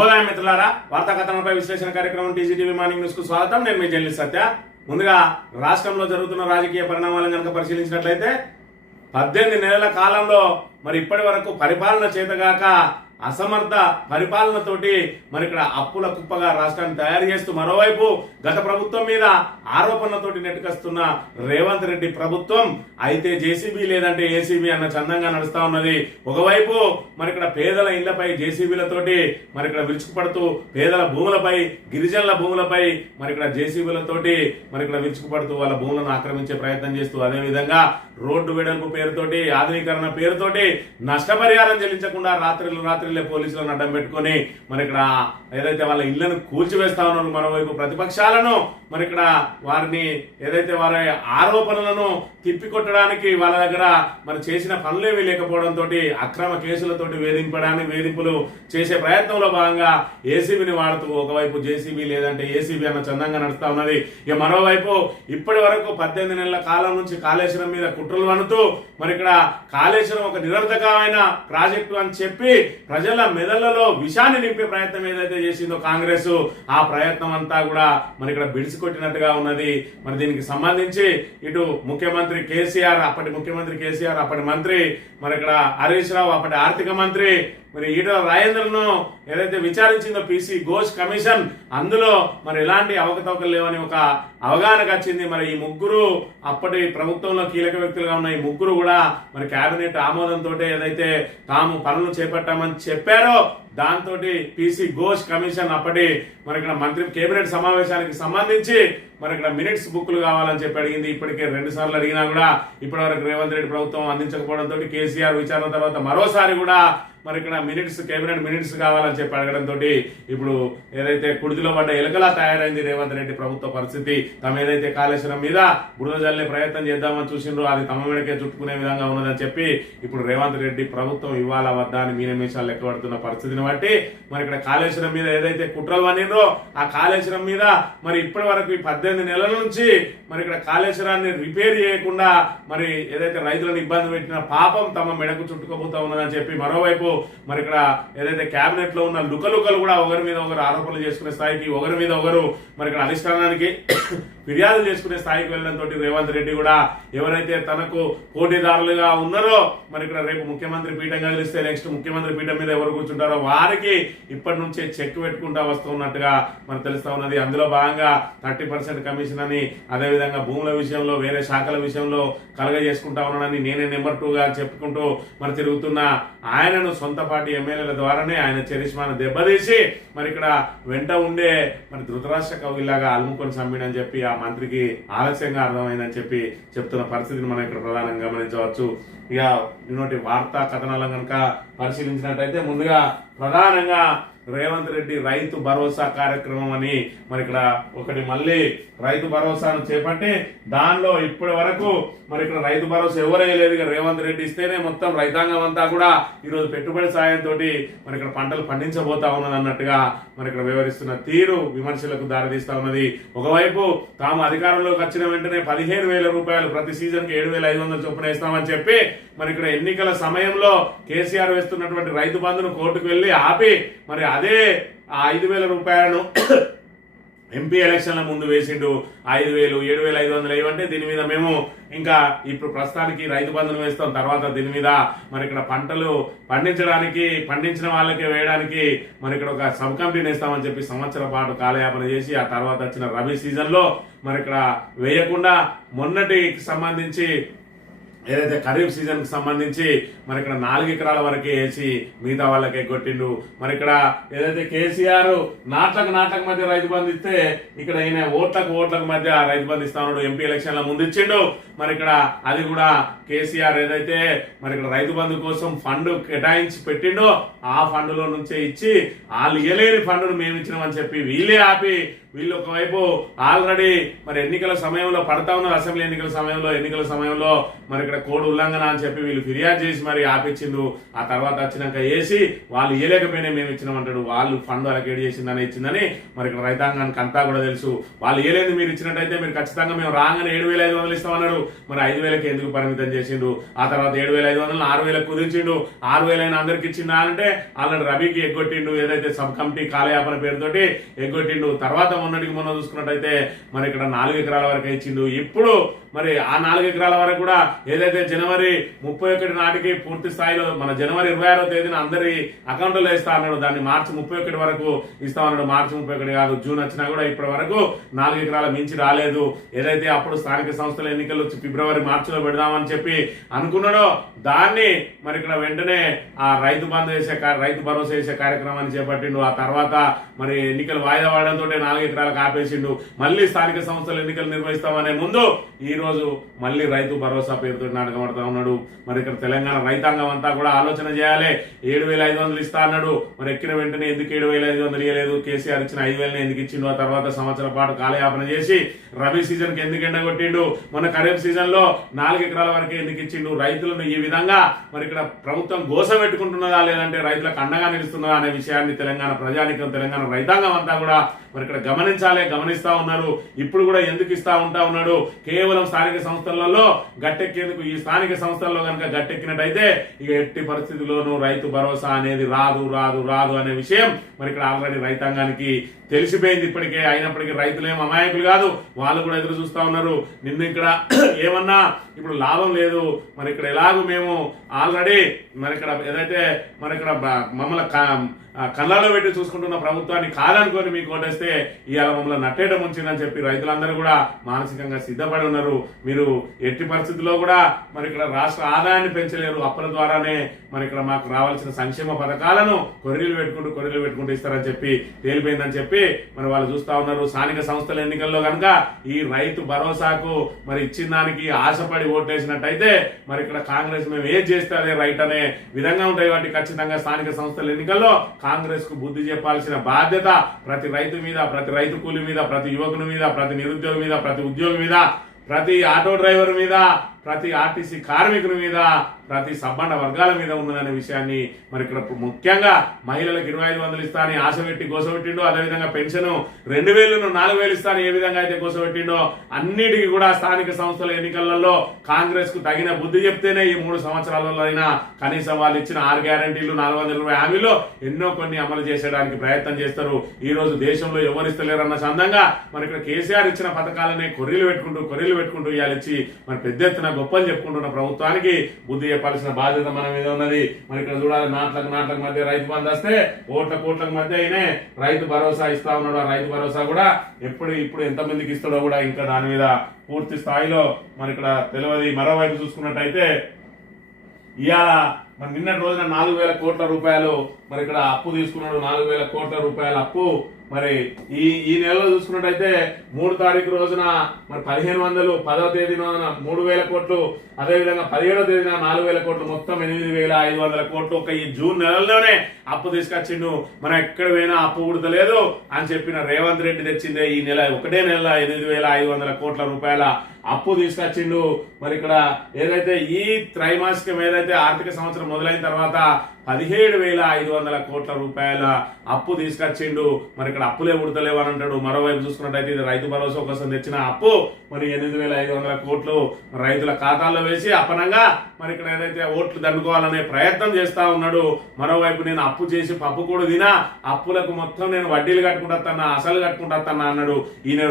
శుభోదయం మిత్రులారా, వార్తా కథనంపై విశ్లేషణ కార్యక్రమం టీజీటీవీ మార్నింగ్ న్యూస్ కు స్వాగతం. నేను మీ జర్నలిస్ట్ సత్య. ముందుగా రాష్ట్రంలో జరుగుతున్న రాజకీయ పరిణామాలను కనుక పరిశీలించినట్లయితే 18 నెలల కాలంలో మరి ఇప్పటి వరకు పరిపాలన చేతగాక అసమర్థ పరిపాలనతోటి మరి ఇక్కడ అప్పుల కుప్పగా రాష్ట్రాన్ని తయారు చేస్తూ మరోవైపు గత ప్రభుత్వం మీద ఆరోపణలతోటి నెట్టుకొస్తున్న రేవంత్ రెడ్డి ప్రభుత్వం అయితే జేసీబీ లేదంటే ఏసీబీ అన్న చందంగా నడుస్తా ఉన్నది. ఒకవైపు మరి ఇక్కడ పేదల ఇళ్లపై జేసీబీలతోటి మరి ఇక్కడ విరుచుకుపడుతూ పేదల భూములపై గిరిజనుల భూములపై మరి ఇక్కడ జేసీబీలతోటి మరి ఇక్కడ విరుచుకుపడుతూ వాళ్ళ భూములను ఆక్రమించే ప్రయత్నం చేస్తూ అదేవిధంగా రోడ్డు వెడల్పు పేరుతోటి ఆధునీకరణ పేరుతోటి నష్టపరిహారం చెల్లించకుండా రాత్రిలే పోలీసులను అడ్డం పెట్టుకుని మరి ఇక్కడ ఏదైతే వాళ్ళ ఇళ్లను కూల్చివేస్తా ఉన్నారు. మరోవైపు ప్రతిపక్షాలను మరి ఇక్కడ వారిని ఏదైతే వారి ఆరోపణలను తిప్పికొట్టడానికి వాళ్ళ దగ్గర మరి చేసిన పనులేమీ లేకపోవడంతో అక్రమ కేసులతోటి వేధింపులు చేసే ప్రయత్నంలో భాగంగా ఏసీబీని వాడుతూ ఒకవైపు జేసీబీ లేదంటే ఏసీబీ అన్న చందంగా నడుస్తా ఉన్నది. ఇక మరోవైపు ఇప్పటి వరకు 18 నెలల కాలం నుంచి కాళేశ్వరం మీద కుట్రలు వనుతూ మరి ఇక్కడ కాళేశ్వరం ఒక నిరర్ధకమైన ప్రాజెక్టు అని చెప్పి ప్రజల మెదళ్లలో విషాన్ని నింపే ప్రయత్నం ఏదైతే చేసిందో కాంగ్రెస్, ఆ ప్రయత్నం అంతా కూడా మరి ఇక్కడ బిడిసికొట్టినట్టుగా ఉన్నది. మరి దీనికి సంబంధించి ఇటు ముఖ్యమంత్రి కేసీఆర్, అప్పటి మంత్రి మరి ఇక్కడ హరీష్ రావు, అప్పటి ఆర్థిక మంత్రి మరి ఈటల రాజేంద్రను ఏదైతే విచారించిందో పీసీ ఘోష్ కమిషన్, అందులో మరి ఎలాంటి అవకతవకలు లేవని ఒక అవగాహనకు వచ్చింది. మరి ఈ ముగ్గురు అప్పటి ప్రభుత్వంలో కీలక వ్యక్తులుగా ఉన్న ఈ ముగ్గురు కూడా మరి కేబినెట్ ఆమోదంతో ఏదైతే తాము పనులు చేపట్టామని చెప్పారో దాంతో పీసీ ఘోష్ కమిషన్ అప్పటి మరి ఇక్కడ మంత్రి కేబినెట్ సమావేశానికి సంబంధించి మరి ఇక్కడ మినిట్స్ బుక్లు కావాలని చెప్పి అడిగింది. ఇప్పటికే 2 సార్లు అడిగినా కూడా ఇప్పటి వరకు రేవంత్ రెడ్డి ప్రభుత్వం అందించకపోవడంతో కేసీఆర్ విచారణ తర్వాత మరోసారి కూడా మరి ఇక్కడ కేబినెట్ మినిట్స్ కావాలని చెప్పి అడగడంతో ఇప్పుడు ఏదైతే కుడితిలో పడ్డ ఎలుకలా తయారైంది రేవంత్ రెడ్డి ప్రభుత్వ పరిస్థితి. తమ ఏదైతే కాళేశ్వరం మీద బురద జల్లే ప్రయత్నం చేద్దామని చూసిండ్రో అది తమ మీదకే చుట్టుకునే విధంగా ఉన్నదని చెప్పి ఇప్పుడు రేవంత్ రెడ్డి ప్రభుత్వం ఇవ్వాలా వద్దా అని మీనమేషాలు లెక్కబడుతున్న పరిస్థితిని బట్టి మరి ఇక్కడ కాళేశ్వరం మీద ఏదైతే కుట్రలు పనిండ్రో ఆ కాళేశ్వరం మీద మరి ఇప్పటి వరకు 18 నెలల నుంచి మరి ఇక్కడ కాళేశ్వరాన్ని రిపేర్ చేయకుండా మరి ఏదైతే రైతులను ఇబ్బంది పెట్టిన పాపం తమ మెడకు చుట్టుకోబోతా ఉన్నదని చెప్పి మరోవైపు మరి ఇక్కడ ఏదైతే కేబినెట్ లో ఉన్న లుకలు కూడా ఒకరి మీద ఒకరు ఆరోపణలు చేసుకునే స్థాయికి, ఒకరి మీద ఒకరు మరి ఇక్కడ అధిష్టానానికి ఫిర్యాదులు చేసుకునే స్థాయికి వెళ్ళడంతో రేవంత్ రెడ్డి కూడా ఎవరైతే తనకు పోటీదారులుగా ఉన్నారో మరి ఇక్కడ రేపు ముఖ్యమంత్రి పీఠం కదిలిస్తే నెక్స్ట్ ముఖ్యమంత్రి పీఠం మీద ఎవరు కూర్చుంటారో వారికి ఇప్పటి నుంచే చెక్ పెట్టుకుంటా వస్తున్నట్టుగా మనకు తెలుస్తా ఉన్నది. అందులో భాగంగా 30% కమిషన్ అని, అదేవిధంగా భూముల విషయంలో వేరే శాఖల విషయంలో కలగజేసుకుంటా ఉన్నానని నేనే నెంబర్ 2గా చెప్పుకుంటూ మరి తిరుగుతున్న ఆయనను సొంత పార్టీ ఎమ్మెల్యేల ద్వారానే ఆయన చరిష్మాను దెబ్బతీసి మరి ఇక్కడ వెంట ఉండే మరి ధృతరాష్ట్ర కవిలాగా అలుముకొని సమ్మిడని చెప్పి ఆ మంత్రికి ఆలస్యంగా అర్థమైందని చెప్పి చెప్తున్న పరిస్థితిని మనం ఇక్కడ ప్రధానంగా గమనించవచ్చు. ఇక ఇటువంటి వార్తా కథనాలను కనుక పరిశీలించినట్టయితే ముందుగా ప్రధానంగా రేవంత్ రెడ్డి రైతు భరోసా కార్యక్రమం అని మరి ఇక్కడ ఒకటి మళ్ళీ రైతు భరోసాను చేపట్టి దానిలో ఇప్పటి వరకు మరి ఇక్కడ రైతు భరోసా ఎవరేయలేదు. ఇక రేవంత్ రెడ్డి ఇస్తేనే మొత్తం రైతాంగం అంతా కూడా ఈరోజు పెట్టుబడి సాయంతో మరి ఇక్కడ పంటలు పండించబోతా ఉన్నది అన్నట్టుగా మరి ఇక్కడ వివరిస్తున్న తీరు విమర్శలకు దారితీస్తా ఉన్నది. ఒకవైపు తాము అధికారంలోకి వచ్చిన వెంటనే 15,000 రూపాయలు ప్రతి సీజన్ కి 7,500 చొప్పున ఇస్తామని చెప్పి మరి ఇక్కడ ఎన్నికల సమయంలో కేసీఆర్ వేస్తున్నటువంటి రైతు బంధును కోర్టుకు వెళ్లి ఆపి మరి అదే 5,000 రూపాయలను ఎంపీ ఎలక్షన్ల ముందు వేసిండు. 5,000, 7,500 ఇవ్వంటే దీని మీద మేము ఇంకా ఇప్పుడు ప్రస్తుతానికి రైతు బంధును వేస్తాం, తర్వాత దీని మీద మరి ఇక్కడ పంటలు పండించిన వాళ్ళకి వేయడానికి మరి ఇక్కడ ఒక సబ్ కమిటీని వేస్తామని చెప్పి సంవత్సరం పాటు కాలయాపన చేసి ఆ తర్వాత వచ్చిన రబీ సీజన్ లో మరి ఇక్కడ వేయకుండా మొన్నటికి సంబంధించి ఏదైతే ఖరీఫ్ సీజన్ కి సంబంధించి మరి ఇక్కడ 4 ఎకరాల వరకే వేసి మిగతా వాళ్ళకే కొట్టిండు. మరి ఇక్కడ ఏదైతే కేసీఆర్ నాట్లకు మధ్య రైతు బంధు ఇస్తే ఇక్కడ ఈయన ఓట్లకు మధ్య రైతు బంధు ఇస్తా ఉన్నాడు. ఎంపీ ఎలక్షన్ల ముందు ఇచ్చిండు. మరి ఇక్కడ అది కూడా కేసీఆర్ ఏదైతే మరి ఇక్కడ రైతు బంధు కోసం ఫండ్ కేటాయించి పెట్టిండో ఆ ఫండ్ లో నుంచే ఇచ్చి వాళ్ళు ఇయ్యలేని ఫండ్ను మేము ఇచ్చినామని చెప్పి వీళ్ళే ఆపి వీళ్ళు ఒకవైపు ఆల్రెడీ మరి ఎన్నికల సమయంలో పడతా ఉన్నారు, అసెంబ్లీ ఎన్నికల సమయంలో మరి ఇక్కడ కోడ్ ఉల్లంఘన అని చెప్పి వీళ్ళు ఫిర్యాదు చేసి మరి ఆపించిండు. ఆ తర్వాత వచ్చినాక వేసి వాళ్ళు ఇవ్వలేకపోయినా మేము ఇచ్చినామంటాడు. వాళ్ళు ఫండ్ అలకేట్ చేసిందని ఇచ్చిందని మరి ఇక్కడ రైతాంగానికి అంతా కూడా తెలుసు. వాళ్ళు ఏలేదు మీరు ఇచ్చినట్టయితే మీరు ఖచ్చితంగా మేము రాగానే 7,500 ఇస్తామన్నారు. మరి 5,000కి ఎందుకు పరిమితం చేసిండు? ఆ తర్వాత 7,500 6,000 కుదించిండు. 6,000 అయినా అందరికి ఇచ్చిండా అంటే ఆల్రెడీ రబీకి ఎగ్గొట్టిండు. ఏదైతే సబ్ కమిటీ కాలయాపన పేరుతోటి ఎగ్గొట్టిండు. తర్వాత మొన్న చూసుకున్నట్టయితే మరి ఇక్కడ 4 ఎకరాల వరకు ఇచ్చిండు. ఇప్పుడు మరి ఆ 4 ఎకరాల వరకు కూడా ఏదైతే జనవరి 31 నాటికి పూర్తి స్థాయిలో మన జనవరి 26వ తేదీన అందరి అకౌంట్లో వేస్తా అన్నాడు. దాన్ని మార్చి 31 వరకు ఇస్తామన్నాడు. మార్చి 31 కాదు, జూన్ వచ్చినా కూడా ఇప్పటి వరకు 4 ఎకరాల మించి రాలేదు. ఏదైతే అప్పుడు స్థానిక సంస్థల ఎన్నికలు ఫిబ్రవరి మార్చిలో పెడదామని చెప్పి అనుకున్నాడో దాన్ని మరి ఇక్కడ వెంటనే ఆ రైతు భరోసా వేసే కార్యక్రమాన్ని చేపట్టిండు. ఆ తర్వాత మరి ఎన్నికలు వాయిదా వాడడంతో 4 ఎకరాలకు ఆపేసిండు. మళ్ళీ స్థానిక సంస్థల ఎన్నికలు నిర్వహిస్తామనే ముందు ఈ రోజు మళ్ళీ రైతు భరోసా పేరుతో నాటకం ఉన్నాడు. మరి ఇక్కడ తెలంగాణ రైతాంగం అంతా కూడా ఆలోచన చేయాలి. 7,500 ఇస్తా అన్నాడు. మరి ఎక్కిన వెంటనే ఎందుకు 7,500 ఇవ్వలేదు? కేసీఆర్ ఇచ్చిన 5,000 ఎందుకు ఇచ్చిండు? ఆ తర్వాత సంవత్సరం పాటు కాలయాపన చేసి రబీ సీజన్ కి ఎందుకు ఎండగొట్టిండు? మన ఖరీఫ్ సీజన్ లో 4 ఎకరాల వరకు ఎందుకు ఇచ్చిండు? రైతులను ఈ విధంగా మరి ఇక్కడ ప్రభుత్వం గోస పెట్టుకుంటున్నదా లేదంటే రైతులకు అండగా నిలుస్తున్నదా అనే విషయాన్ని తెలంగాణ ప్రజానికం, తెలంగాణ రైతాంగం అంతా కూడా మరి ఇక్కడ గమనిస్తా ఉన్నారు. ఇప్పుడు కూడా ఎందుకు ఇస్తా ఉన్నాడు? కేవలం స్థానిక సంస్థలలో గట్టెక్కేందుకు. ఈ స్థానిక సంస్థల్లో కనుక గట్టెక్కినట్టయితే ఇక ఎట్టి పరిస్థితుల్లోనూ రైతు భరోసా అనేది రాదు అనే విషయం మరి ఇక్కడ ఆల్రెడీ రైతాంగానికి తెలిసిపోయింది ఇప్పటికే. అయినప్పటికీ రైతులేం అమాయకులు కాదు, వాళ్ళు కూడా ఎదురు చూస్తా ఉన్నారు. నిన్న ఇక్కడ ఏమన్నా ఇప్పుడు లాభం లేదు. మరి ఇక్కడ ఎలాగూ మేము ఆల్రెడీ మరి ఇక్కడ ఏదైతే మరి ఇక్కడ మమ్మల్ని కళ్ళలో పెట్టి చూసుకుంటున్న ప్రభుత్వాన్ని కాదనుకొని మీకు ఓటేస్తే ఇవాళ మమ్మల్ని నట్టేయడం ఉంచిందని చెప్పి రైతులందరూ కూడా మానసికంగా సిద్ధపడి ఉన్నారు. మీరు ఎట్టి పరిస్థితుల్లో కూడా మరి ఇక్కడ రాష్ట్ర ఆదాయాన్ని పెంచలేరు. అప్పుల ద్వారానే మరి ఇక్కడ మాకు రావాల్సిన సంక్షేమ పథకాలను కొర్రీలు పెట్టుకుంటూ ఇస్తారని చెప్పి తేలిపోయిందని చెప్పి మరి వాళ్ళు చూస్తా ఉన్నారు. స్థానిక సంస్థల ఎన్నికల్లో కనుక ఈ రైతు భరోసాకు మరి ఇచ్చిన దానికి ఆశపడి ఓటేసినట్టయితే మరి ఇక్కడ కాంగ్రెస్ మేము ఏం చేస్తే అదే రైట్ అనే విధంగా ఉంటాయి. వాటి ఖచ్చితంగా స్థానిక సంస్థల ఎన్నికల్లో కాంగ్రెస్ కు బుద్ధి చెప్పాల్సిన బాధ్యత ప్రతి రైతు మీద, ప్రతి రైతు కూలి మీద, ప్రతి యువకుని మీద, ప్రతి నిరుద్యోగి మీద, ప్రతి ఉద్యోగి మీద, ప్రతి ఆటో డ్రైవర్ మీద, ప్రతి ఆర్టీసీ కార్మికుల మీద, ప్రతి సబ్బండ వర్గాల మీద ఉన్నదనే విషయాన్ని మరి ఇక్కడ ముఖ్యంగా మహిళలకు 2,500 ఇస్తా అని ఆశ పెట్టి గోసపెట్టిండో, అదేవిధంగా పెన్షన్ 2,000 4,000 ఇస్తా అని ఏ విధంగా అయితే గోసపెట్టిండో అన్నిటికీ కూడా స్థానిక సంస్థల ఎన్నికలలో కాంగ్రెస్ కు తగిన బుద్ధి చెప్తేనే ఈ 3 సంవత్సరాలలో అయినా కనీసం వాళ్ళు ఇచ్చిన 6 గ్యారంటీలు 420 హామీలు ఎన్నో కొన్ని అమలు చేసేయడానికి ప్రయత్నం చేస్తారు. ఈ రోజు దేశంలో ఎవరిస్తలేరన్న సందంగా మరి ఇక్కడ కేసీఆర్ ఇచ్చిన పథకాలనే కొర్రీలు పెట్టుకుంటూ ఇవాళ ఇచ్చి మరి పెద్ద ఎత్తున గొప్పని చెప్పుకుంటున్న ప్రభుత్వానికి బుద్ధి చెప్పాల్సిన బాధ్యత మన మీద ఉన్నది. మరి ఇక్కడ చూడాలి, నాట్లకు మధ్య రైతు బంధు వస్తే కోట్లకు మధ్య అయినే రైతు భరోసా ఇస్తా ఉన్నాడు. ఆ రైతు భరోసా కూడా ఇప్పుడు ఎంతమందికి ఇస్తాడో కూడా ఇంకా దాని మీద పూర్తి స్థాయిలో మరి ఇక్కడ తెలియదు. మరోవైపు చూసుకున్నట్టయితే ఇవాళ మరి నిన్నటి రోజున 4,000 కోట్ల రూపాయలు మరి ఇక్కడ అప్పు తీసుకున్నాడు. 4,000 కోట్ల రూపాయల అప్పు మరి ఈ నెలలో చూసుకున్నట్టయితే 3వ తారీఖు రోజున మరి 1,500, 10వ తేదీన 3,000 కోట్లు, అదేవిధంగా 17వ తేదీన 4,000 కోట్లు, మొత్తం 8,500 కోట్లు ఒక ఈ జూన్ నెలలోనే అప్పు తీసుకొచ్చిండు. మనం ఎక్కడ పోయినా అప్పు ఉడతలేదు అని చెప్పిన రేవంత్ రెడ్డి తెచ్చిందే ఈ నెల ఒకటే నెల 8,500 కోట్ల రూపాయల అప్పు తీసుకొచ్చిండు. మరి ఇక్కడ ఏదైతే ఈ త్రైమాసికం ఏదైతే ఆర్థిక సంవత్సరం మొదలైన తర్వాత 17,500 కోట్ల రూపాయల అప్పు తీసుకొచ్చిండు. మరి ఇక్కడ అప్పులే ఉడతలేవు అని అంటాడు. మరోవైపు చూసుకున్నట్టయితే ఇది రైతు భరోసా కోసం తెచ్చిన అప్పు మరి 8,500 కోట్లు రైతుల ఖాతాల్లో వేసి అప్పనంగా మరి ఇక్కడ ఏదైతే ఓట్లు దండుకోవాలనే ప్రయత్నం చేస్తా ఉన్నాడు. మరోవైపు నేను అప్పు చేసి పప్పు కూడా తినా, అప్పులకు మొత్తం నేను వడ్డీలు కట్టుకుంటా, అసలు కట్టుకుంటా అన్నాడు. ఈయన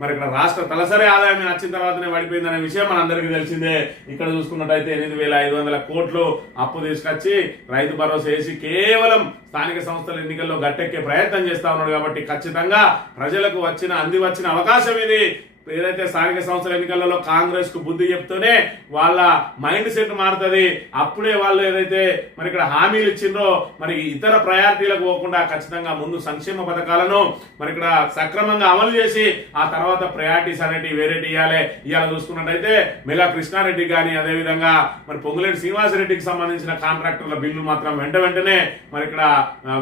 మరి ఇక్కడ రాష్ట్ర తలసరి ఆదాయం వచ్చిన తర్వాతనే పడిపోయిందనే విషయం మనందరికీ తెలిసిందే. ఇక్కడ చూసుకున్నట్టయితే 8,500 కోట్లు అప్పు తీసుకొచ్చి రైతు భరోసా వేసి కేవలం స్థానిక సంస్థల ఎన్నికల్లో గట్టెక్కే ప్రయత్నం చేస్తా ఉన్నాడు. కాబట్టి ఖచ్చితంగా ప్రజలకు అంది వచ్చిన అవకాశం ఇది. ఏదైతే స్థానిక సంస్థల ఎన్నికలలో కాంగ్రెస్ కు బుద్ధి చెప్తూనే వాళ్ళ మైండ్ సెట్ మారుతుంది. అప్పుడే వాళ్ళు ఏదైతే మరి ఇక్కడ హామీలు ఇచ్చిండ్రో మరి ఇతర ప్రయారిటీలకు పోకుండా ఖచ్చితంగా ముందు సంక్షేమ పథకాలను మరి ఇక్కడ సక్రమంగా అమలు చేసి ఆ తర్వాత ప్రయారిటీస్ అనేటివి వేరేటి ఇవ్వాలి. ఇవాళ చూసుకున్నట్టయితే మెగా కృష్ణారెడ్డి కానీ అదేవిధంగా మరి పొంగులేటి శ్రీనివాసరెడ్డికి సంబంధించిన కాంట్రాక్టర్ల బిల్లు మాత్రం వెంటనే మరి ఇక్కడ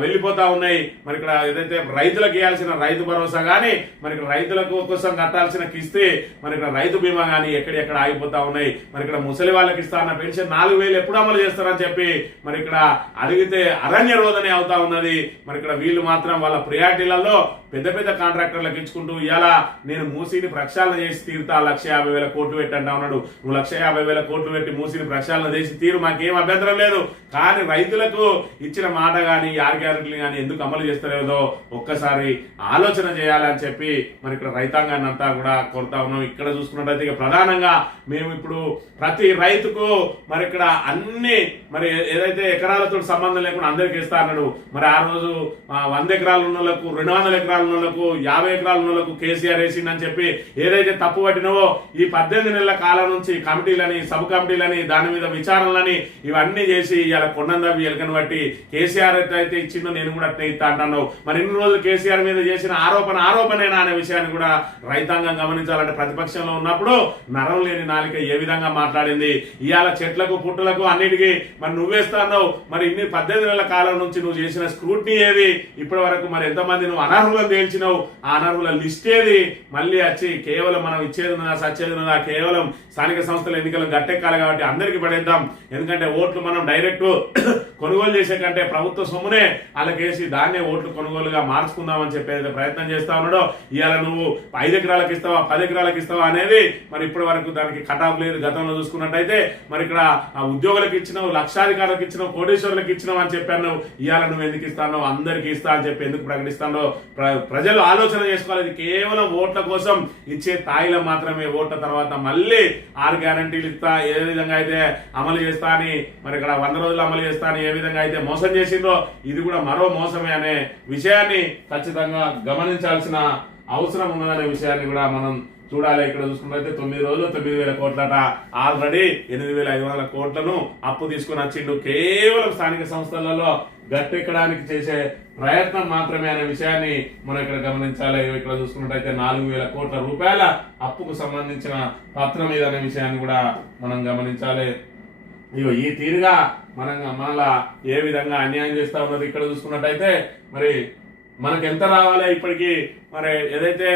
వెళ్ళిపోతా ఉన్నాయి. మరి ఇక్కడ ఏదైతే రైతులకు ఇవ్వాల్సిన రైతు భరోసా గానీ మరి ఇక్కడ రైతులకు కోసం కట్టాల్సిన కిస్తీ మరి ఇక్కడ రైతు బీమా గానీ ఎక్కడెక్కడ ఆగిపోతా ఉన్నాయి. మరి ఇక్కడ ముసలి వాళ్ళకి ఇస్తా అన్న పెన్షన్ 4,000 ఎప్పుడు అమలు చేస్తారని చెప్పి మరి ఇక్కడ అడిగితే అరణ్య రోదనే అవుతా ఉన్నది. మరి ఇక్కడ వీళ్ళు మాత్రం వాళ్ళ ప్రియారిటీలలో పెద్ద పెద్ద కాంట్రాక్టర్లకు ఇచ్చుకుంటూ ఇలా నేను మూసీని ప్రక్షాళన చేసి తీరుతా 1,50,000 కోట్లు పెట్టి అంటా ఉన్నాడు. నువ్వు 1,50,000 కోట్లు పెట్టి మూసీని ప్రక్షాళన చేసి తీరు మాకేం అభ్యంతరం లేదు, కానీ రైతులకు ఇచ్చిన మాట గాని 6 గ్యారెంటీలు గాని ఎందుకు అమలు చేస్తలేదో ఒక్కసారి ఆలోచన చేయాలని చెప్పి మరి ఇక్కడ రైతాంగాన్ని అంతా కూడా కోరుతా ఉన్నాం. ఇక్కడ చూసుకున్నట్టయితే ఇక ప్రధానంగా మేము ఇప్పుడు ప్రతి రైతుకు మరి ఇక్కడ అన్ని మరి ఏదైతే ఎకరాలతో సంబంధం లేకుండా అందరికి ఇస్తా అన్నాడు. మరి ఆ రోజు 100 ఎకరాలు ఉన్న వాళ్ళకు 200 ఎకరాలు ఉన్న వాళ్ళకు 50 ఎకరాలు ఉన్న వాళ్ళకు కేసీఆర్ వేసిందని చెప్పి ఏదైతే తప్పు పట్టినవో ఈ 18 నెలల కాలం నుంచి కమిటీలని సబ్ కమిటీలని దాని మీద విచారణలని ఇవన్నీ చేసి ఇలా కొండందవి ఎలకను బట్టి కేసీఆర్ అయితే ఇచ్చిందో నేను కూడా అట్నే ఇస్తా అంటాను. మరి ఇన్ని రోజులు కేసీఆర్ మీద చేసిన ఆరోపణేనా అనే విషయాన్ని కూడా రైతాంగం గమనించాలంటే ప్రతిపక్షంలో ఉన్నప్పుడు నరం లేని నాలిక ఏ విధంగా మాట్లాడింది. ఇవాళ చెట్లకు పుట్టులకు అన్నిటికీ మరి నువ్వేస్తావు. మరి ఇన్ని 18 నెలల కాలం నుంచి నువ్వు చేసిన స్క్రూట్నీ ఏది, ఇప్పటి వరకు మరి ఎంతమంది నువ్వు అనర్హులను తేల్చినావు, ఆ అనర్హుల లిస్ట్ ఏది, మళ్ళీ వచ్చి కేవలం మనం ఇచ్చేది ఉన్నదా సచ్చేది ఉన్నదా, కేవలం స్థానిక సంస్థల ఎన్నికలు గట్టెక్కాలి కాబట్టి అందరికీ పడేద్దాం. ఎందుకంటే ఓట్లు మనం డైరెక్ట్ కొనుగోలు చేసే కంటే ప్రభుత్వ సొమ్మునే అలాగేసి దాన్నే ఓట్లు కొనుగోలుగా మార్చుకుందామని చెప్పేది ప్రయత్నం చేస్తా ఉన్నాడో. ఇవాళ నువ్వు 5 ఎకరాలకు ఇస్తావా 10 ఎకరాలకు ఇస్తావా అనేది మరి ఇప్పటి వరకు దానికి కటాఫ్ లేదు. గతంలో చూసుకున్నట్టయితే మరి ఇక్కడ ఉద్యోగులకు ఇచ్చినావు, లక్షాధికారులకు ఇచ్చినావు, కోటేశ్వరులకు ఇచ్చినావు అని చెప్పాను. ఇవాళ నువ్వు ఎందుకు ఇస్తానో అందరికి ఇస్తా అని చెప్పి ఎందుకు ప్రకటిస్తానో ప్రజలు ఆలోచన చేసుకోవాలి. ఇది కేవలం ఓట్ల కోసం ఇచ్చే తాయిలో మాత్రమే. ఓట్ల తర్వాత మళ్ళీ 6 గ్యారంటీలు ఇస్తా, ఏ విధంగా అయితే అమలు చేస్తా అని మరి ఇక్కడ 100 రోజులు అమలు చేస్తా అని ఏ విధంగా అయితే మోసం చేసిందో ఇది కూడా మరో మోసమే అనే విషయాన్ని ఖచ్చితంగా గమనించాల్సిన అవసరం ఉన్నదనే విషయాన్ని కూడా మనం చూడాలి. ఇక్కడ చూసుకున్నట్లయితే 9 రోజులు 9,000 కోట్లట, ఆల్రెడీ 8,500 కోట్లను అప్పు తీసుకుని వచ్చిండు. కేవలం స్థానిక సంస్థలలో గట్టెక్కడానికి చేసే ప్రయత్నం మాత్రమే అనే విషయాన్ని మనం ఇక్కడ గమనించాలి. ఇక్కడ చూసుకున్నట్టయితే 4,000 కోట్ల రూపాయల అప్పుకు సంబంధించిన పత్రం మీద అనే విషయాన్ని కూడా మనం గమనించాలి. ఇగో ఈ తీరుగా మనలా ఏ విధంగా అన్యాయం చేస్తా ఉన్నది. ఇక్కడ చూసుకున్నట్టయితే మరి మనకు ఎంత రావాలి ఇప్పటికీ మరి ఏదైతే